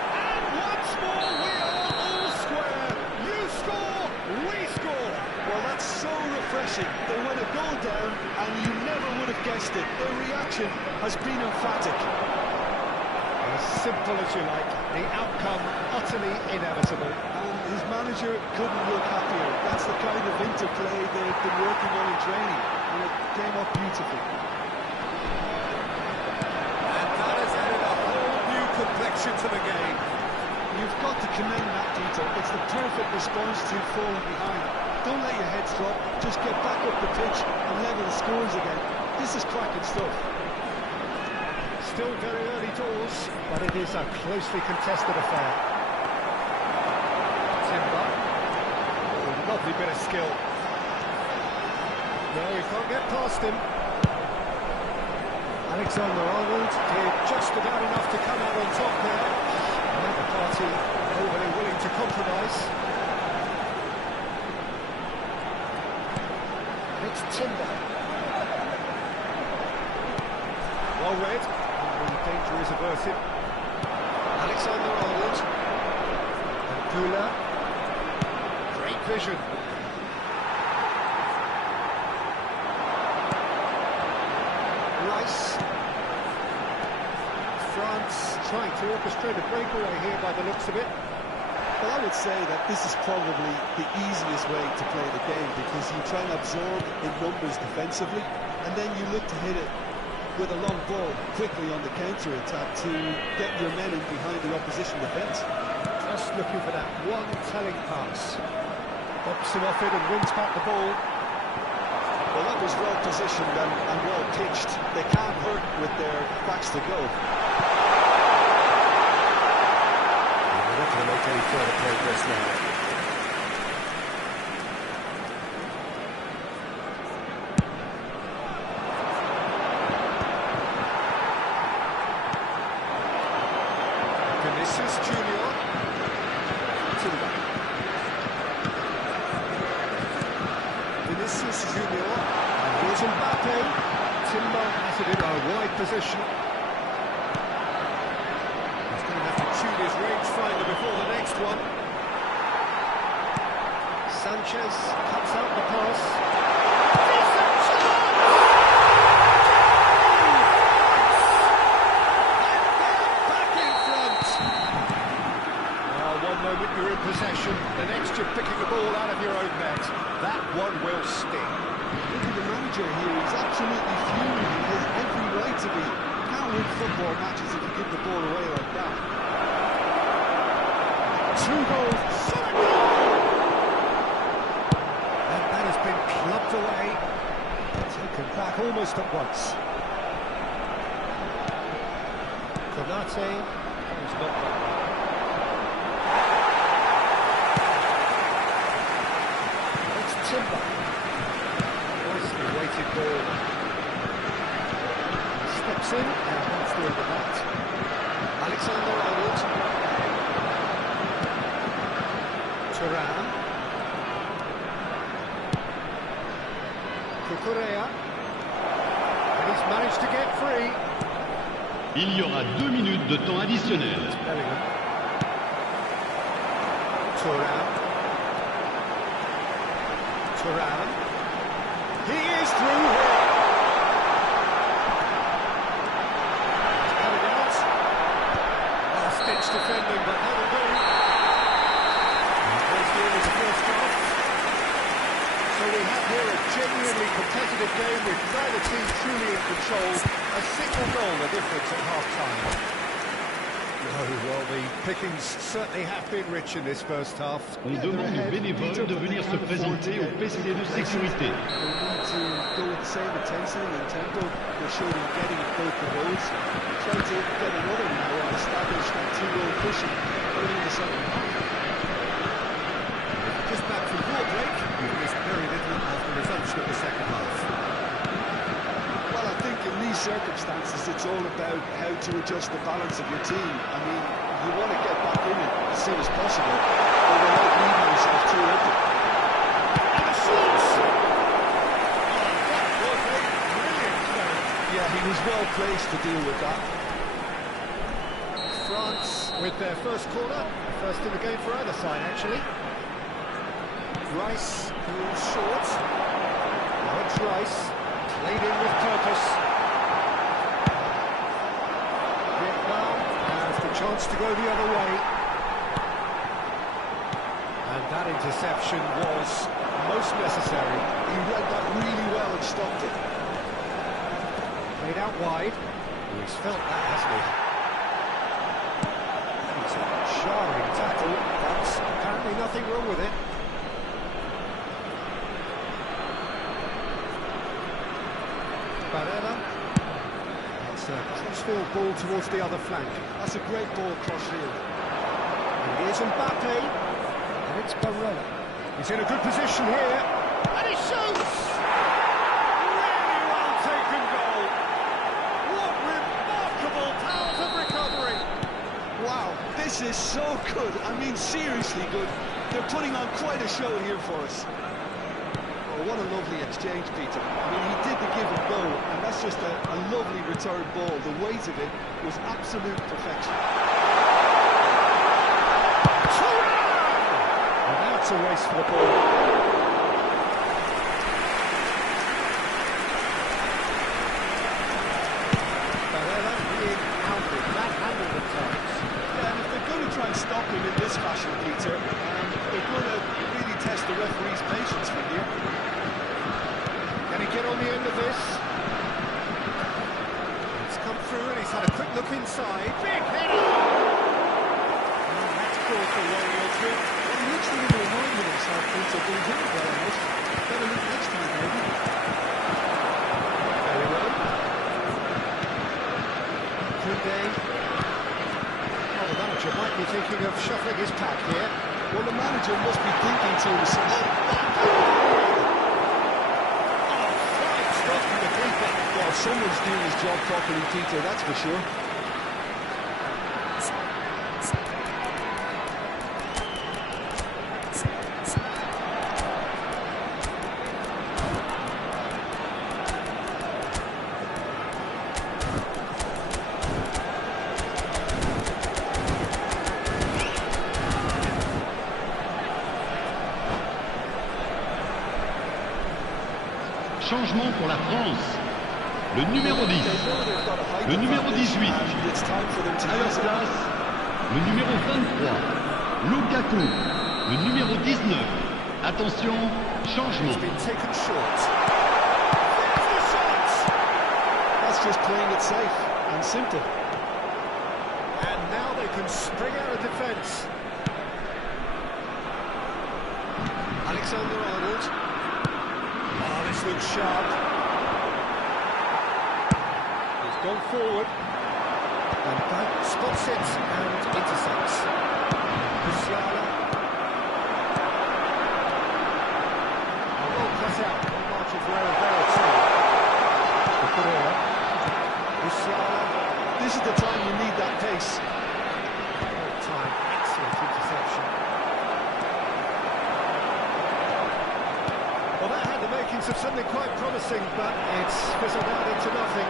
And once more we are all square. You score, we score. Well, that's so refreshing. They went a goal down and you never would have guessed it. Their reaction has been emphatic. As simple as you like, the outcome utterly inevitable. And his manager couldn't look happier. That's the kind of interplay they've been working on in training. And it came off beautifully. And that has added a whole new complexion to the game. You've got to commend that, Peter. It's the perfect response to falling behind. Don't let your heads drop. Just get back up the pitch and level the scores again. This is cracking stuff. Still very early doors, but it is a closely contested affair. Timber. Oh, lovely bit of skill. No, he can't get past him. Alexander-Arnold did just about enough to come out on top there. Neither party overly willing to compromise. And it's Timber. Well read. The danger is averted. Alexander-Arnold. And Pula. Great vision. Rice. France trying to orchestrate a breakaway here by the looks of it. Well, I would say that this is probably the easiest way to play the game because you try and absorb in numbers defensively and then you look to hit it with a long ball quickly on the counter-attack to get your men in behind the opposition defence. Just looking for that one telling pass. Bops him off it and wins back the ball. Well, that was well positioned and well pitched. They can't hurt with their backs to go. They're not going to make any further progress now. Vinicius Junior. Timber. Vinicius Junior. And here's Mbappe. Timber has it in a wide position. He's going to have to tune his rangefinder before the next one. Sanchez cuts out the pass. And there you're in possession, the next you're picking the ball out of your own net. That one will sting. Look at the manager here, he's absolutely fuming. He has every right to be. You can't win football matches if you give the ball away like that. 2 goals, solid goal! And that has been clubbed away. Taken back almost at once. Konate has not done. It's Timber. Nicely weighted ball. He steps in and that's the end of that. Alexander-Arnold. Turan. Kukurea. And he's managed to get free. Il y aura 2 minutes de temps additionnel. Turan. Turan. He is through here. Coming out. Last-ditch defending, but that'll do. That's the end of the first half. So we have here a genuinely competitive game with neither team truly in control. A single goal, the difference at half-time. Oh, well, the pickings certainly have been rich in this first half. On demande aux bénévoles de venir se présenter au PC de sécurité. They need to go with the same intensity and tempo they showed in getting both the goals. Try to get another now and establish that 2-goal cushion early in the second half. Just back from your break, you've missed very little of the resumption of the second half. Well, I think in these circumstances, it's all about how to adjust the balance of your team. I mean, you want to get back in it as soon as possible, but without leaving yourself too early. And the shoots! Oh, that was a brilliant save. Yeah, he was well placed to deal with that. France with their first corner, first in the game for either side, actually. Rice, who's short. Now it's Rice, played in with purpose. Vietnam has the chance to go the other way. And that interception was most necessary. He read that really well and stopped it. Played out wide. He's felt that, hasn't he? It's a jarring tackle, but apparently nothing wrong with it. Barella. That's a crossfield ball towards the other flank. That's a great ball crossfield. And here's Mbappe. And it's Barella. He's in a good position here. And he shoots! Really well taken goal. What remarkable powers of recovery. Wow, this is so good. I mean, seriously good. They're putting on quite a show here for us. Oh, what a lovely exchange, Peter. I mean, he did the give and go, and that's just a lovely return ball. The weight of it was absolute perfection. And now it's a race for the ball. Barella being outed, that-handled at times. Yeah, and if they're going to try and stop him in this fashion, Peter, they're going to really test the referee's patience from here. Can he get on the end of this? He's come through and he's had a quick look inside. Big header! And that's called for one or two. Well, he looks a little annoyed with himself, Peter, but he hit it well enough. Better look next time, maybe. Very well. Koundé. Well, the manager might be thinking of shuffling his pack here. Well, the manager must be thinking to himself, well, someone's doing his job properly, Peter, that's for sure. Changement pour la France. Le numéro 10, le numéro 18, à leur place, le numéro 23. Lukaku, le numéro 19. Attention, changement. It's been taken short. There's the shot! That's just playing it safe and simple. And now they can spring out of defence. Alexander-Arnold. Oh, this looks sharp. He's gone forward. And that spots it and intercepts. Musiala. A well cut out. No margin for error there at all. Correa. Musiala. This is the time you need that pace. Great time. Excellent interception. Well, that had the makings of something quite promising, but it's fizzled out into nothing.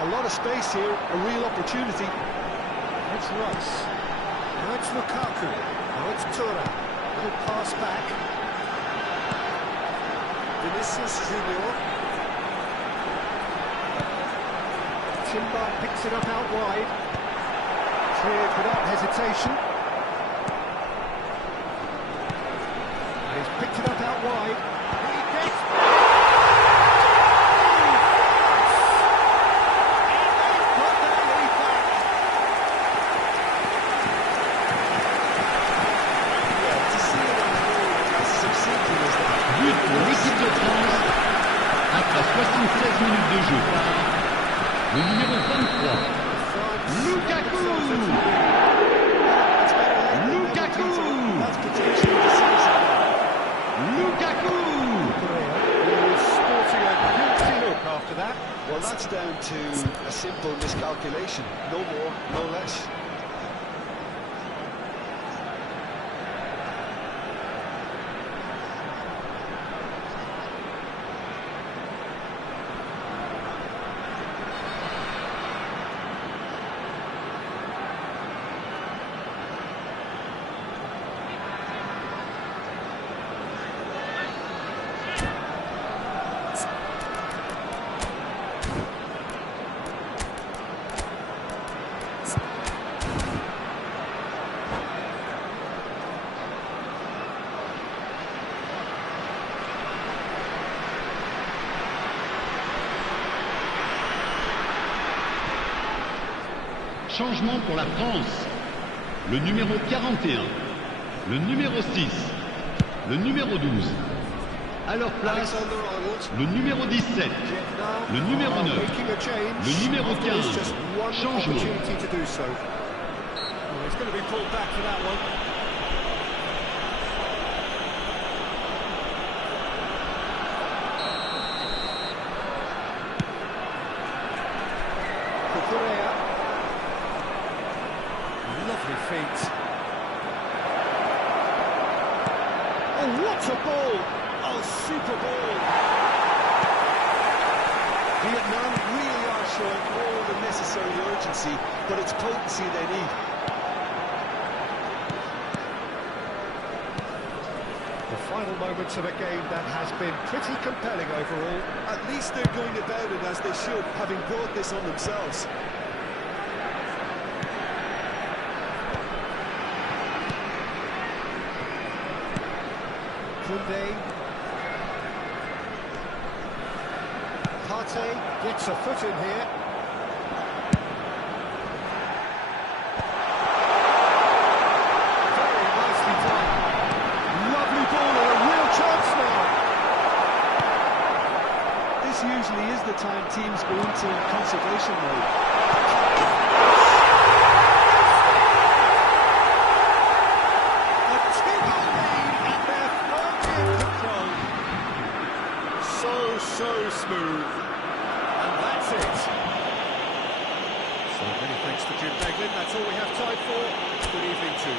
A lot of space here, a real opportunity. It's Rice. Now it's Lukaku. Now it's Tura. Little pass back. Vinicius Junior. Timber picks it up out wide. Cleared without hesitation. And he's picked it up out wide. He gets... But pour l'équipe de France, après 76 minutes de jeu. Le numéro 23, Lukaku. Lukaku. Lukaku. Sporting a guilty look after that. Well, that's down to a simple miscalculation. No more, no less. Changement pour la France. Le numéro 41, le numéro 6, le numéro 12. À leur place, le numéro 17, le numéro 9, le numéro 15. Changement. Lovely feet. Oh, what a ball! Oh, super ball! Vietnam really are showing all the necessary urgency, but it's potency they need. The final moments of a game that has been pretty compelling overall. At least they're going about it as they should, having brought this on themselves. Koundé. Partey gets a foot in here. Very nicely done. Lovely ball and a real chance now. This usually is the time teams go into conservation mode. So smooth, and that's it. So many thanks to Jim Beglin. That's all we have time for. Good evening to you.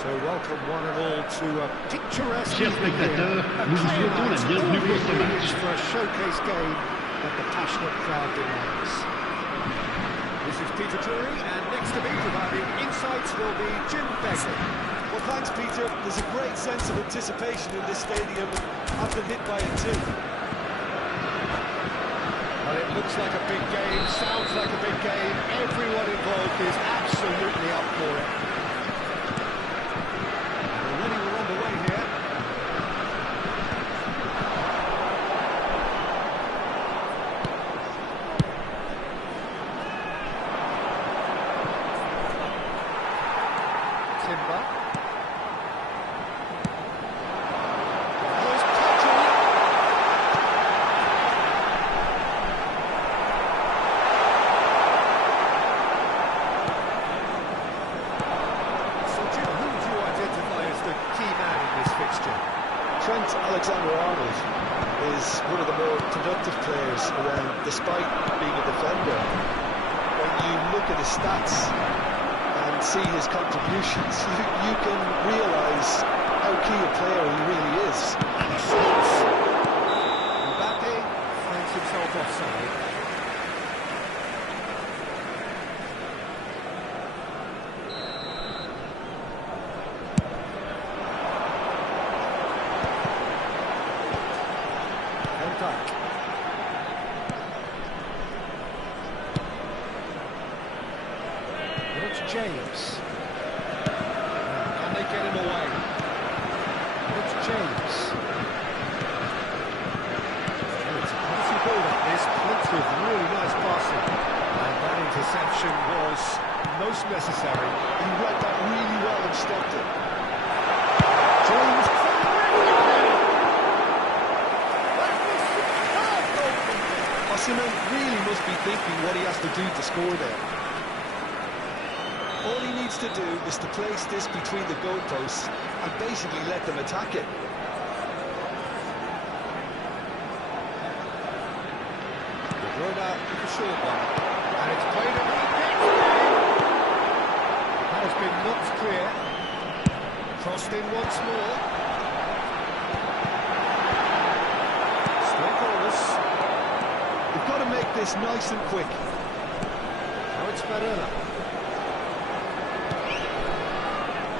So welcome one and all to a picturesque Chers spectateurs, nous vous souhaitons la bienvenue pour ce match. for a showcase game that the passionate crowd demands. This is Peter Drury, and next to me providing insights will be Jim Begley. Well, thanks, Peter. There's a great sense of anticipation in this stadium. I've been hit by it too. Well, it looks like a big game, sounds like a big game. Everyone involved is absolutely up for it. And already we're on the way here. Timber. Alexander-Arnold is one of the more productive players around, despite being a defender. When you look at his stats and see his contributions, you can realise how key a player he really is. Mbappe finds himself offside. It's James. Can they get him away? It's James. Oh, it's a classy build-up, this. Plenty of really nice passing. And that interception was most necessary. He read that really well and stopped it. James. Osimhen really must be thinking what he has to do to score there. All he needs to do is to place this between the goalposts and basically let them attack it. Rona with a short one. And it's played a little bit. That has been knocked clear. Crossed in once more. Still goalless. We've got to make this nice and quick. Now it's Barella.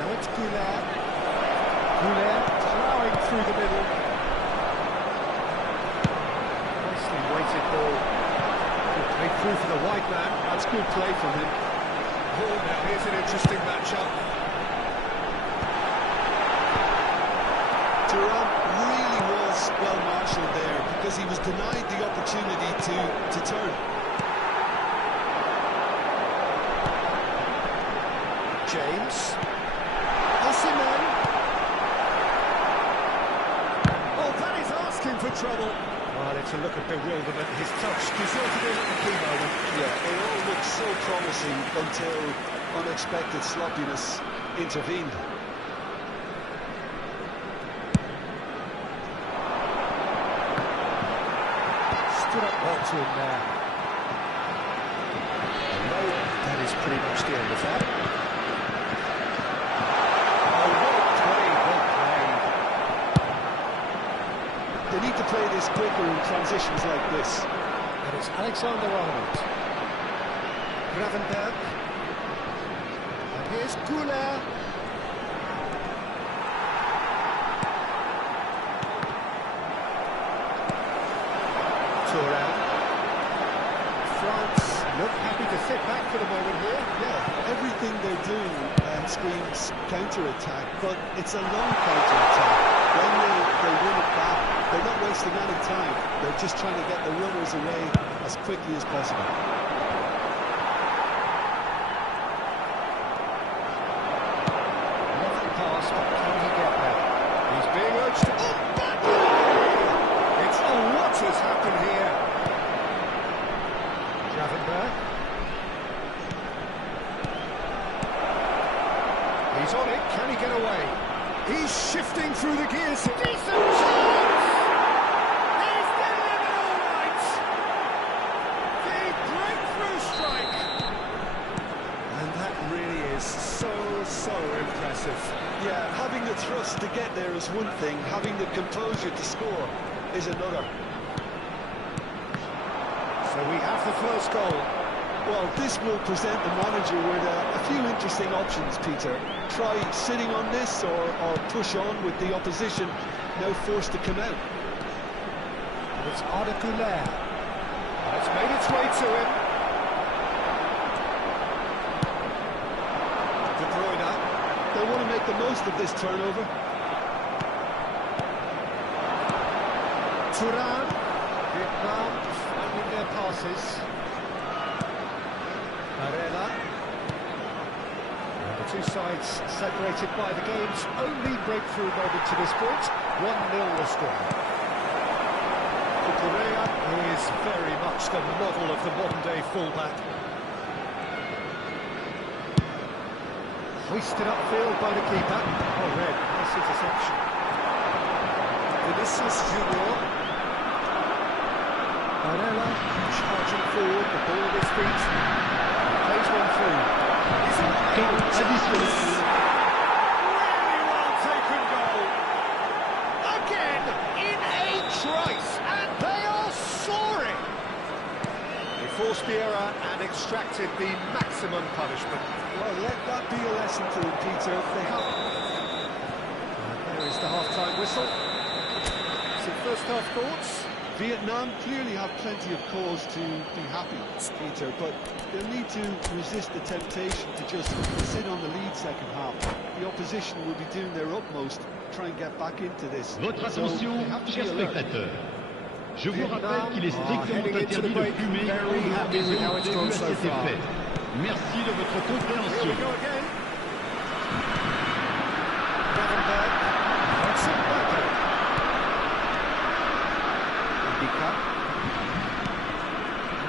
Now it's Goulart. Goulart plowing through the middle. Nicely weighted ball. Good play through for the wide man. That's good play from him. Oh, now here's an interesting matchup. Thuram really was well marshalled there because he was denied the opportunity to turn. James. Osimhen. Oh, that is asking for trouble. Well, it's a look of bewilderment. His touch deserted him at the key moment. Yeah, it all looked so promising until unexpected sloppiness intervened. Stood up well to him there. No, that is pretty much the end of that. Oh, well played, well played. They need to play this quicker in transitions like this. And it's Alexander-Arnold. Gravenberg. And here's Goulart. Thuram. France look happy to sit back for the moment here. Yeah, everything they're doing screams counter-attack, but it's a long counter-attack. When they win it back, they're not wasting any time. They're just trying to get the runners away as quickly as possible. Lovely pass, but can he get there? He's being urged to... Oh, back! It's... Oh, what has happened here? Gravenberg. He's on it, can he get away? He's shifting through the gears. Decent chance! He's getting it all right! The breakthrough strike! And that really is so impressive. Yeah, having the thrust to get there is one thing, having the composure to score is another. So we have the first goal. Well, this will present the manager with a few interesting options, Peter. Try sitting on this or push on with the opposition, now forced to come out. And it's Arda. It's made its way to him. De Bruyne. They want to make the most of this turnover. Turan. Vietnam finding their passes. Barella. And the two sides separated by the game's only breakthrough moment to this point. 1-0 the score. Correa is very much the model of the modern-day fullback. Hoisted upfield by the keeper. Oh, red. Nice interception. Vinicius Junior. Barella charging forward, the ball at his feet. Plays one through. Really well taken goal. Again, in a trice, and they are soaring. They forced the error and extracted the maximum punishment. Well, let that be a lesson to them, Peter. They have... There is the half-time whistle. Some first-half thoughts? Vietnam clearly have plenty of cause to be happy, Peter, but they'll need to resist the temptation to just sit on the lead second half. The opposition will be doing their utmost to try and get back into this. Votre attention, chers spectateurs. Je vous rappelle qu'il est strictement interdit de fumer en dehors des zones prévues à cet effet. Merci de votre compréhension.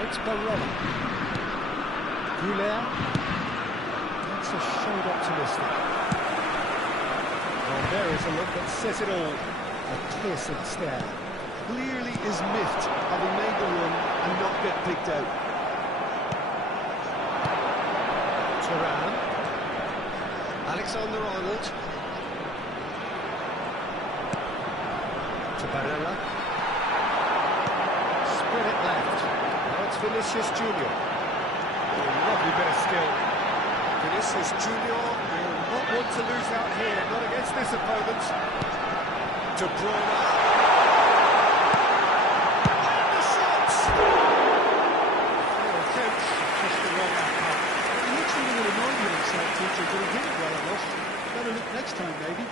It's Barella. Guler. That's a shade optimistic. Well, there is a look that says it all. A piercing stare. Clearly is miffed having made the run and not get picked out. Turan. Alexander-Arnold. To Barella. Spread it left. Now it's Vinicius Junior. Oh, lovely bit of skill. Vinicius Junior will not want to lose out here, not against this opponent. De Bruyne. And the shots! Just the wrong outcome. He looks a little annoyed with himself, Peter, but he did it well enough. Better look next time, maybe.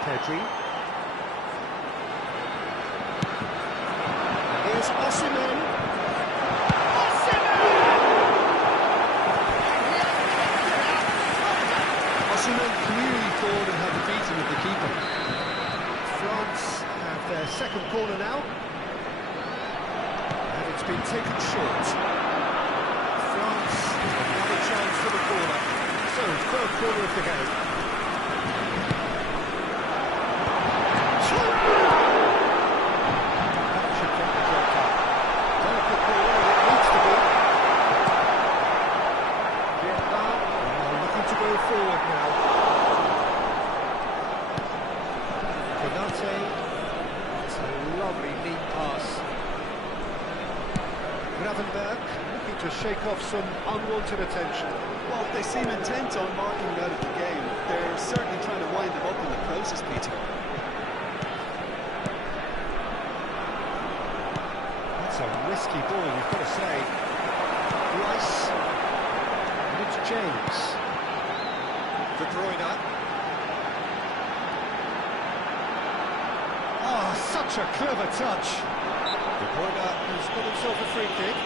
Pedri. Here's Osimhen. Osimhen clearly thought and had the beating of the keeper. France have their second corner now. And it's been taken short. France another chance for the corner. So, third corner of the game. Forward now. Konate. It's a lovely neat pass. Gravenberg looking to shake off some unwanted attention. Well, they seem intent on marking him out of the game. They're certainly trying to wind him up in the process, Peter. That's a risky ball, you've got to say. Rice. And it's James. De Bruyne. Oh, such a clever touch. De Bruyne has got himself a free kick.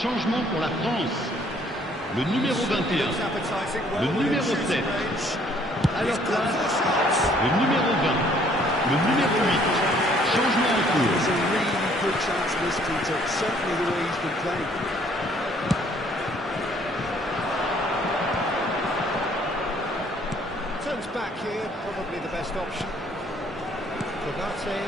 Changement pour la France. Le numéro 21. Le numéro 7. À leur place, le numéro 20, le numéro 8. Changement en cours. It's a really good chance, this Peter. Certainly the way he's been playing. Turns back here, probably the best option. Konate.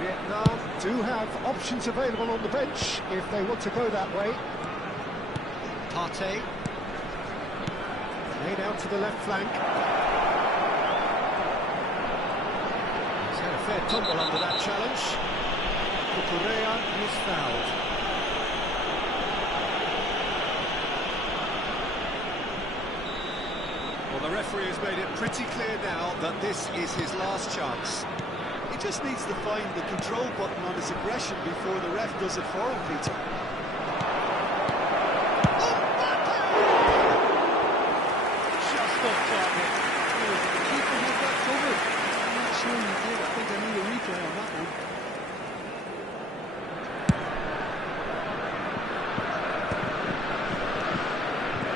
Vietnam do have options available on the bench if they want to go that way. Partey. Laid out to the left flank. He's had a fair tumble under that challenge. Cucurella is fouled. Well, the referee has made it pretty clear now that this is his last chance. He just needs to find the control button on his aggression before the ref does it for him, Peter. Just off target. The keeper had that covered. I'm not sure he did. I think I need a replay on that one.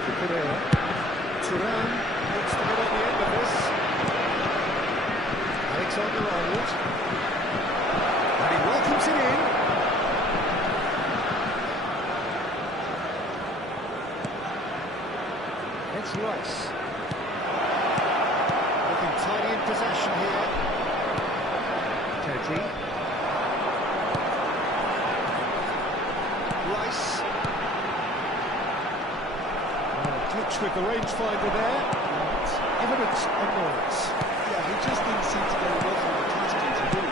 Cucurella. Turan looks to get on the end of this. Alexander-Arnold. And he welcomes it in. It's Rice. Looking tiny in possession here. Teddy. Rice. Glitch with the rangefinder there. Evidence annoyance. Yeah, he just didn't seem to get enough of the task to do.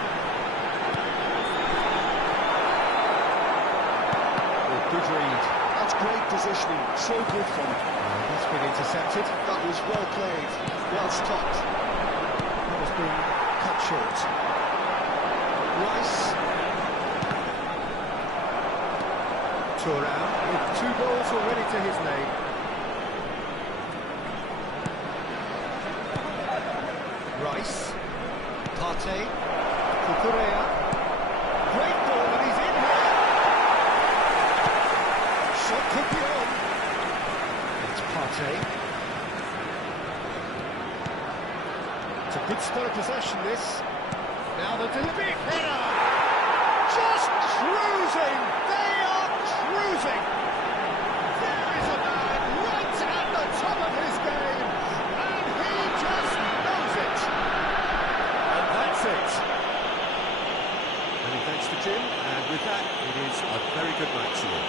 Oh, good read. That's great positioning. So good from him. That's been intercepted. That was well played. Well stopped. That has been cut short. Rice. Turan with 2 goals already to his name. Rice. Partey. Cucurella. Great ball and he's in here. Shot could be on. It's Partey. It's a good spell of possession, this. Now the delivery. Header! Just cruising! They are cruising! There is a man right at the top of his game, and he just knows it. And that's it. Many thanks to Jim, and with that, it is a very good match here.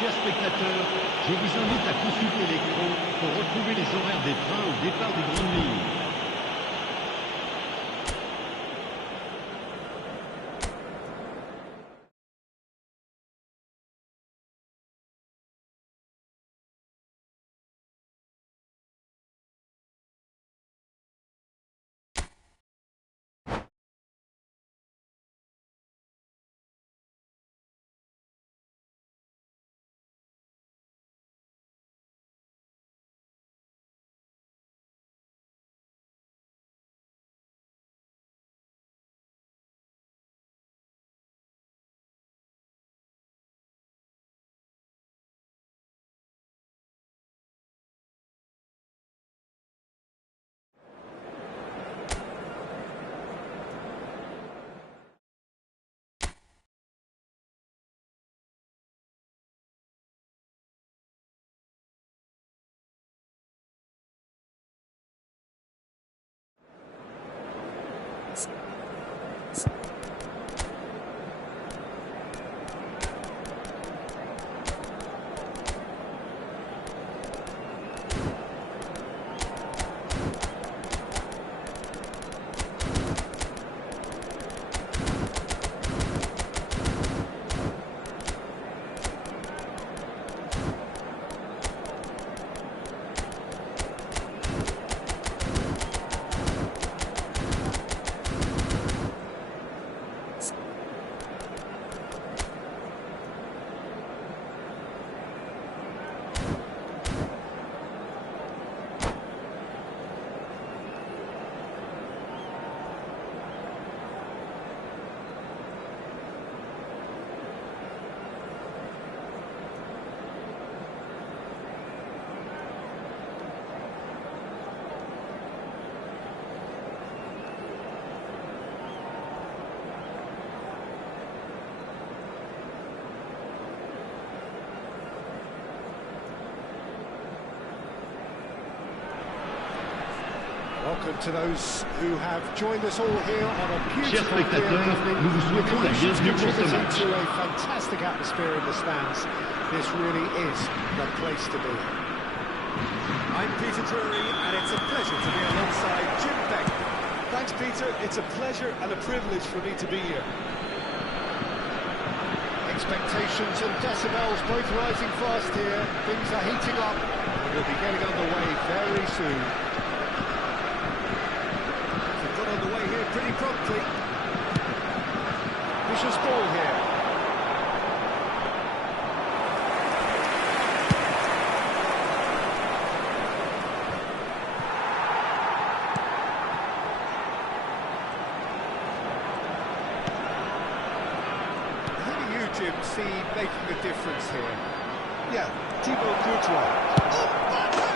Chers spectateurs, je vous invite à consulter l'écran pour retrouver les horaires des trains au départ des grandes lignes. And to those who have joined us all here on a Chers beautiful spectateurs, nous vous souhaitons la bienvenue pour ce match. to a fantastic atmosphere in the stands. This really is the place to be. I'm Peter Drury, and it's a pleasure to be alongside Jim Beck. Thanks, Peter. It's a pleasure and a privilege for me to be here. Expectations and decibels both rising fast here. Things are heating up, and we'll be getting underway very soon. We've got underway here pretty promptly. Vicious ball here. Jim, see making a difference here. Yeah, Thibaut Courtois. Oh, Mbappe!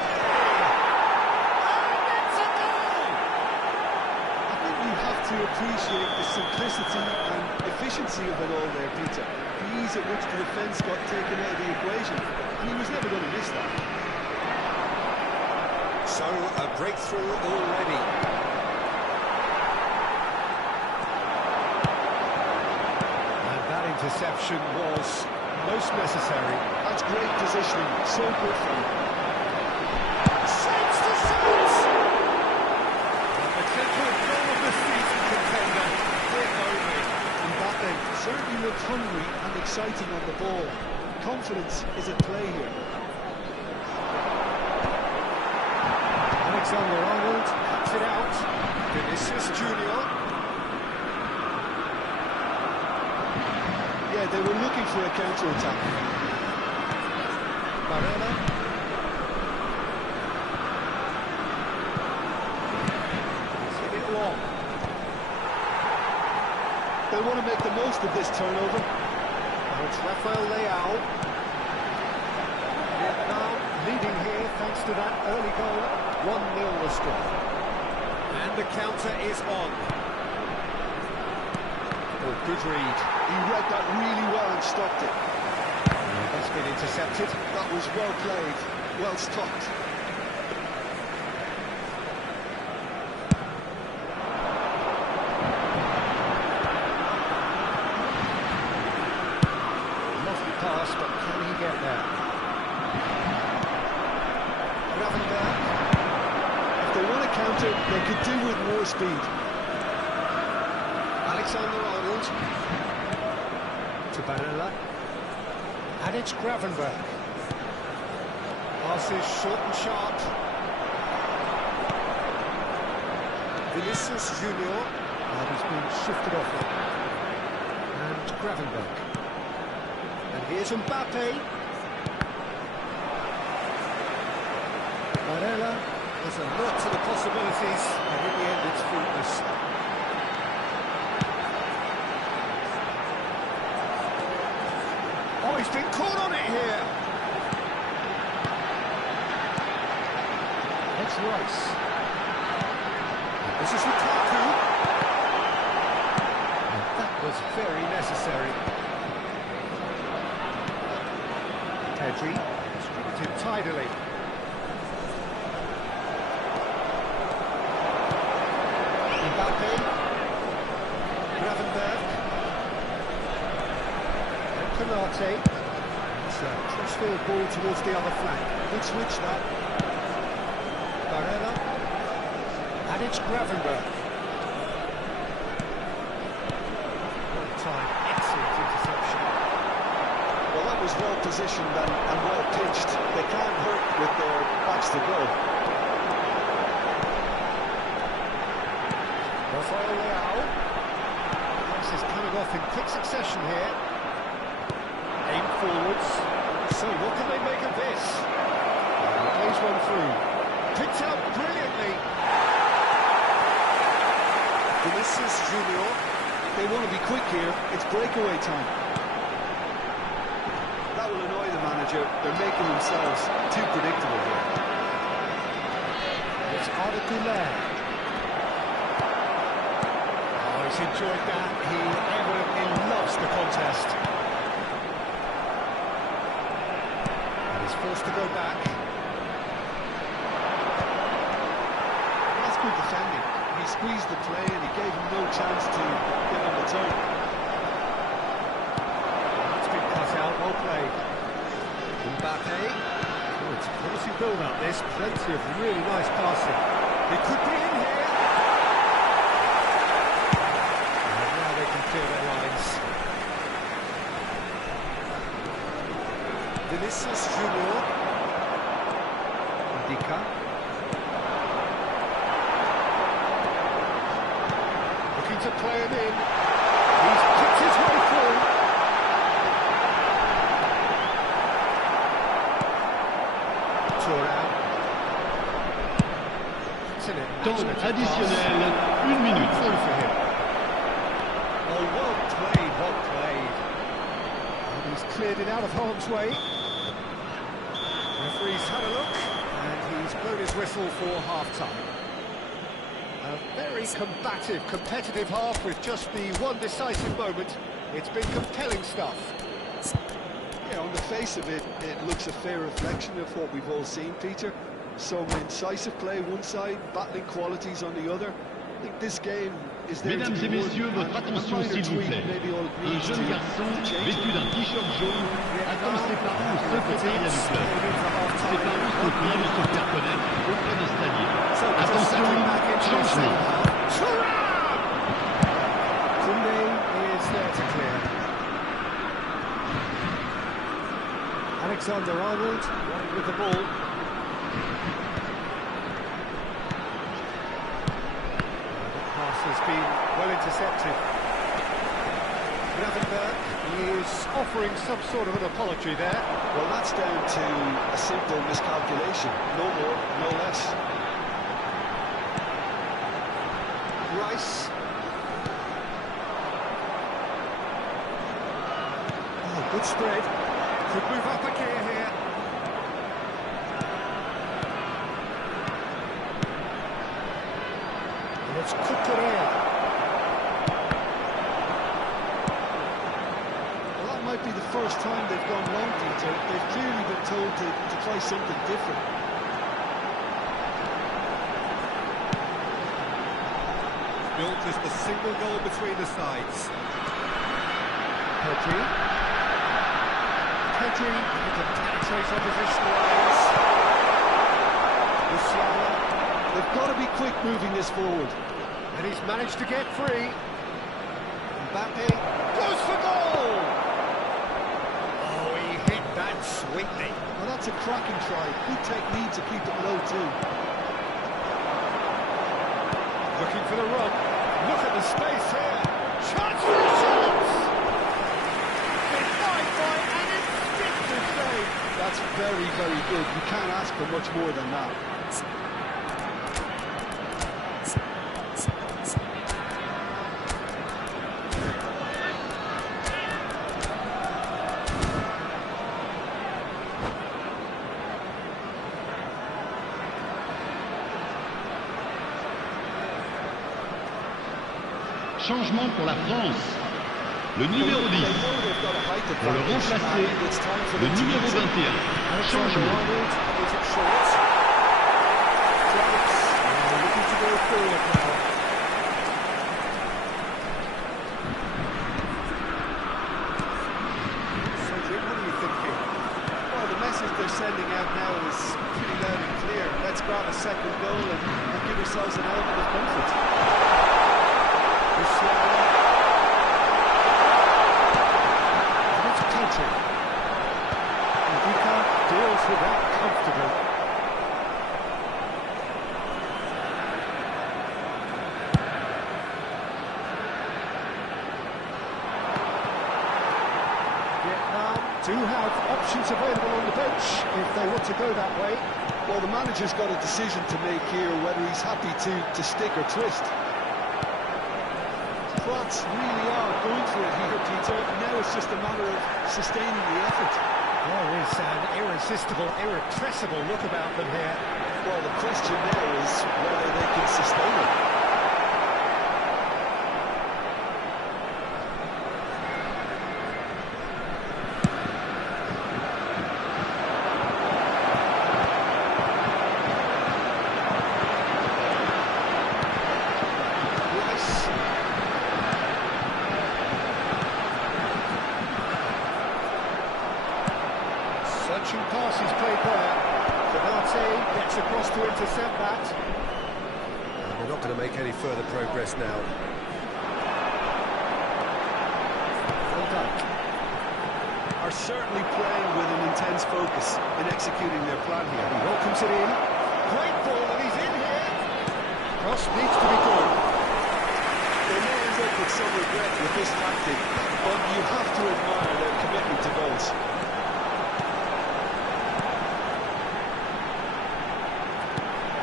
And it's a goal! I think you have to appreciate the simplicity and efficiency of it all there, Peter. The ease at which the defence got taken out of the equation, and he was never going to miss that. So, a breakthrough already. Interception was most necessary. That's great positioning, so good for him. Saves the shots! A potential goal of the season contender. Here only. Mbappe certainly looked hungry and exciting on the ball. Confidence is at play here. Alexander-Arnold cuts it out. Vinicius Junior. Yeah, they were looking for a counter-attack. Barella. He's hit it long. They want to make the most of this turnover. Now it's Rafael Leao. Vietnam leading here thanks to that early goal. 1-0 the score. And the counter is on. Oh, good read. He read that really well and stopped it. That's been intercepted. That was well played, well stopped. Lovely pass, but can he get there? Gravenberg. If they want to counter, they could do with more speed. Alexander-Arnold. To Barella, and it's Gravenberg. Pass is short and sharp. Vinicius Junior, and he's been shifted off it. And Gravenberg. And here's Mbappe. Barella, there's a lot to the possibilities, and in the end it's fruitless. Oh, he's been caught on it here. It's Rice. This is Lukaku. And that was very necessary. Pedri distributed tidily. Mbappe. Gravenberg. Canate. It's a crossfield ball towards the other flank. Good switch that. Barella. And it's Gravenberg. One time, excellent interception. Well, that was well positioned and well pitched. They can't hurt with their backs to goal. Rafael Leao. This is coming off in quick succession here. Aim forwards. So what can they make of this? He plays one through. Picked up brilliantly. Vinicius Junior. They want to be quick here. It's breakaway time. That will annoy the manager. They're making themselves too predictable here. It's Arda Güler. Oh, he's enjoyed that. He evidently loves the contest. And he's forced to go back. good defending. He squeezed the play and he gave him no chance to get on the turn. That's been cut out, well played. Mbappe. Oh, it's a quality build-up, this. Plenty of really nice passing. He could be in here. And now they can clear their lines. Vinicius Junior. Indica. Looking to play him in. He's picked his way through. Thuram. Temps additionnel, 1 minute. Through for him. Oh, well played, well played. And he's cleared it out of harm's way. Referee's had a look, and he's blown his whistle for half-time. A very combative, competitive half with just the one decisive moment. It's been compelling stuff. Yeah, on the face of it, it looks a fair reflection of what we've all seen, Peter. Some incisive play one side, battling qualities on the other. I think this game is there. Mesdames et messieurs, votre attention s'il vous plaît. Un jeune garçon vêtu d'un t-shirt jaune attend ses parents au secrétariat du club. Ses parents sont priés de se faire connaître auprès d'un stadier. Attention, changement. Koundé is there to clear. Alexander-Arnold running with the ball. The pass has been well intercepted. Gravenberg is offering some sort of an apology there. Well, that's down to a simple miscalculation. No more, no less. Rice. Oh, good spread. Could move up a gear here. And it's Cucurella. Well, that might be the first time they've gone long, Peter. They've clearly been told to try something different. Built as the single goal between the sides. Pedri. Pedri can penetrate opposition lines. Musiala. They've got to be quick moving this forward. And he's managed to get free. Mbappe goes for goal! Oh, he hit that sweetly. Well, that's a cracking try. Good technique to keep it low, too. Looking for the run. Look at the space here. Chance for a shot! Denied by an instinctive save. That's very, very good. You can't ask for much more than that. Changement pour la France. Le numéro 10. Pour le remplacer, le numéro 21. Changement. Well, the message they're sending out now is pretty loud and clear. Let's grab a second goal and give ourselves an element of comfort. Deals with that comfortably. Vietnam do have options available on the bench if they want to go that way. Well, the manager's got a decision to make here, whether he's happy to stick or twist. Croats really are going for it here, Peter. Now it's just a matter of sustaining the effort. There is an irresistible, irrepressible look about them here. Well, the question now is whether they can sustain it. gets across to intercept that. They're not going to make any further progress now. Well done. Are certainly playing with an intense focus in executing their plan here. He welcomes it in. Great ball, and he's in here. Cross needs to be good. They may end up with some regret with this tactic, but you have to admire their commitment to goals.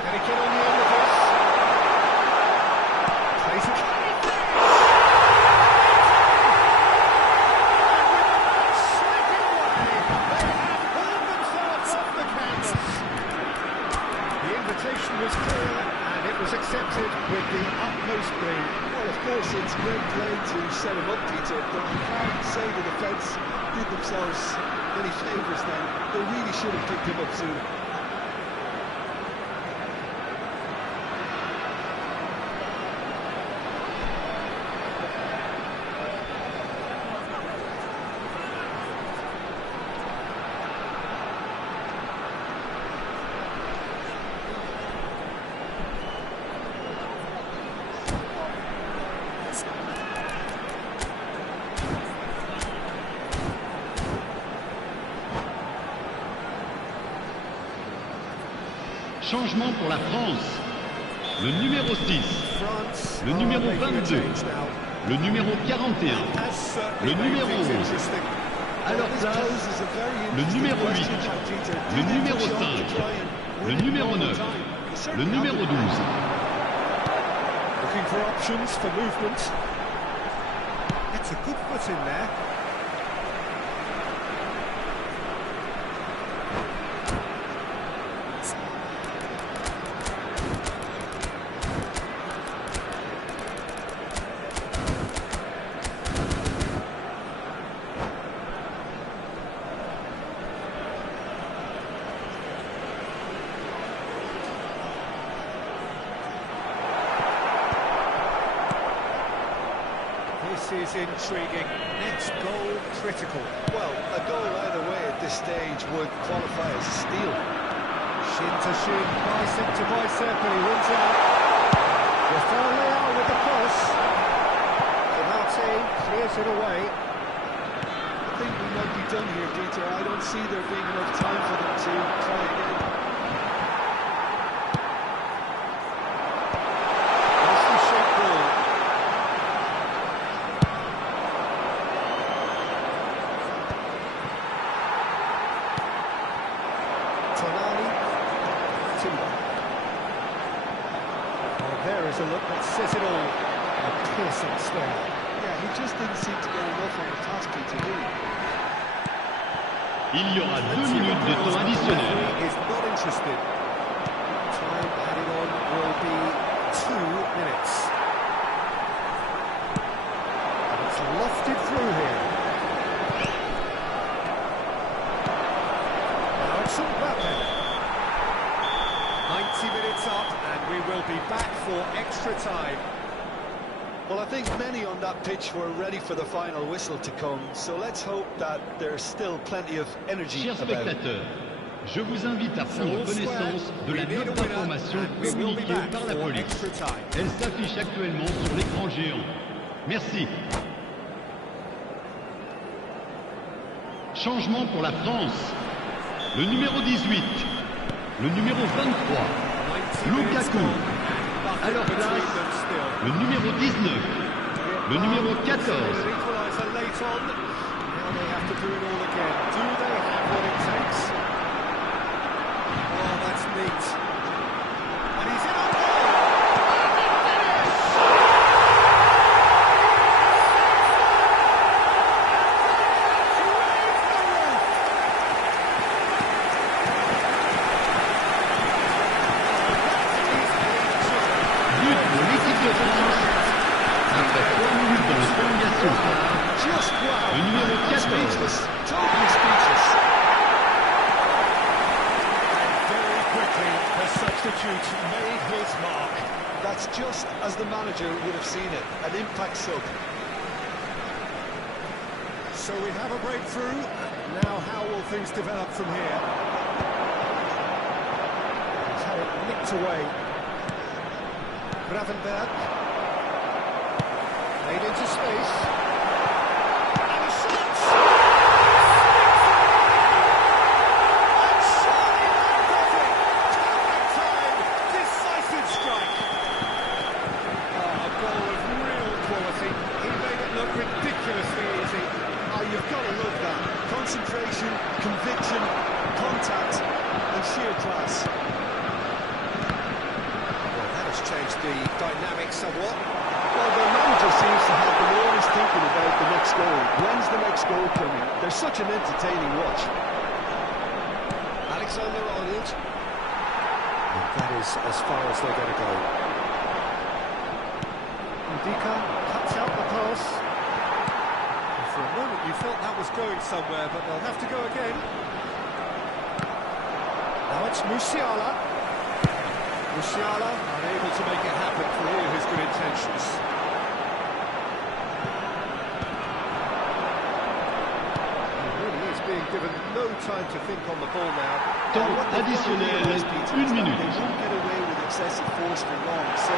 Can he get on the end of this? Plays it. Was clear and it was accepted with the utmost glee. Well, of course, it's great play to set him up, Peter, but you can't say the defence did themselves any favours then. They really should have picked him up soon. Changement pour la France. Le numéro 6, le numéro 22, le numéro 41, le numéro 11. À leur place, le numéro 8, le numéro 5, le numéro 9, le numéro 12. Looking for options for movement. It's a good foot in there. This is intriguing. Next goal critical. Well, a goal either way at this stage would qualify as a steal. Shin to shin, bicep to bicep, and he wins out. Rafael with the cross. Penalty clears it away. I think we might be done here, Peter. I don't see there being enough time for them to try again. Nicely shaped ball. There is a look that says it all. A piercing stare. Yeah, he just didn't seem to get enough on the task, Peter, really. Il y aura 2 minutes de temps additionnel. Is not interested. Time added on will be 2 minutes. And it's lofted through here. Now it's all back there. 90 minutes up, and we will be back for extra time. Well, I think many on that pitch were ready for the final whistle to come, so let's hope that there's still plenty of energy Chers about. spectateurs, je vous invite à prendre connaissance de la note d'information communiquée par la police. Elle s'affiche actuellement sur l'écran géant. Merci. Changement pour la France. Le numéro 18, le numéro 23, Lukaku. À leur place, le numéro 19, le numéro 14. Le numéro 14. Totally speechless. Very quickly, the substitute made his mark. That's just as the manager would have seen it, an impact sub. So we have a breakthrough. Now how will things develop from here? He's knocked away. Gravenberg. Made into space. And a shot! And surely that does it! Perfect time! Decisive strike! A goal of real quality. He made it look ridiculously easy. Oh, you've got to love that. Concentration, conviction, contact, and sheer class. Well, that has changed the dynamic somewhat. Well, the manager seems to have them always thinking about the next goal. When's the next goal coming? They're such an entertaining watch. Alexander-Arnold. And that is as far as they're going to go. Ndika cuts out the pass. And for a moment you felt that was going somewhere, but they'll have to go again. Now it's Musiala. Musiala unable to make it happen for all his good intentions. He really is being given no time to think on the ball now. Temps additionnel, 1 minute. They won't get away with excessive force for long, so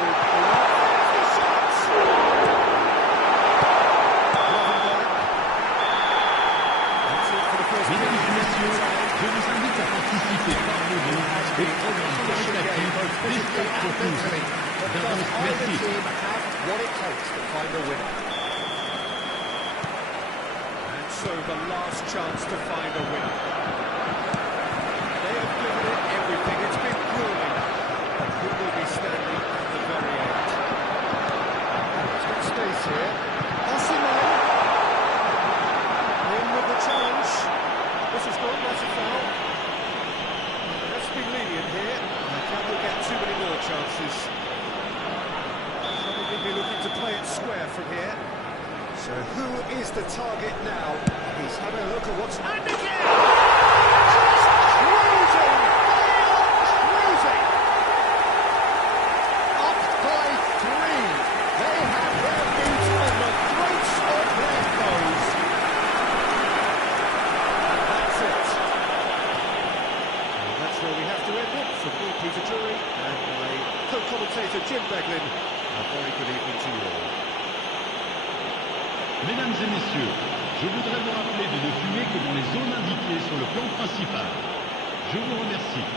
Mesdames et messieurs, je vous invite à participer par vos dons au programme caritatif Spécial pour tous. D'avance, merci. What it takes to find a winner. And so the last chance to find a winner. They have given it everything. It's been grueling. But who will be standing at the very end? It's got space here. Osimhen. In with the challenge. This is good, that's a foul. Let's be lenient here. Can we get too many more chances? Probably be looking to play it square from here. So who is the target now? He's having a look at what's... And again! Just cruising! They are cruising! Up by 3. They have their boots on the throats of their foes. Where we have to end it. From me, Peter Drury, and my co-commentator Jim Beglin. A very good evening to you all. Mesdames et messieurs, je voudrais vous rappeler de ne fumer que dans les zones indiquées sur le plan principal. Je vous remercie.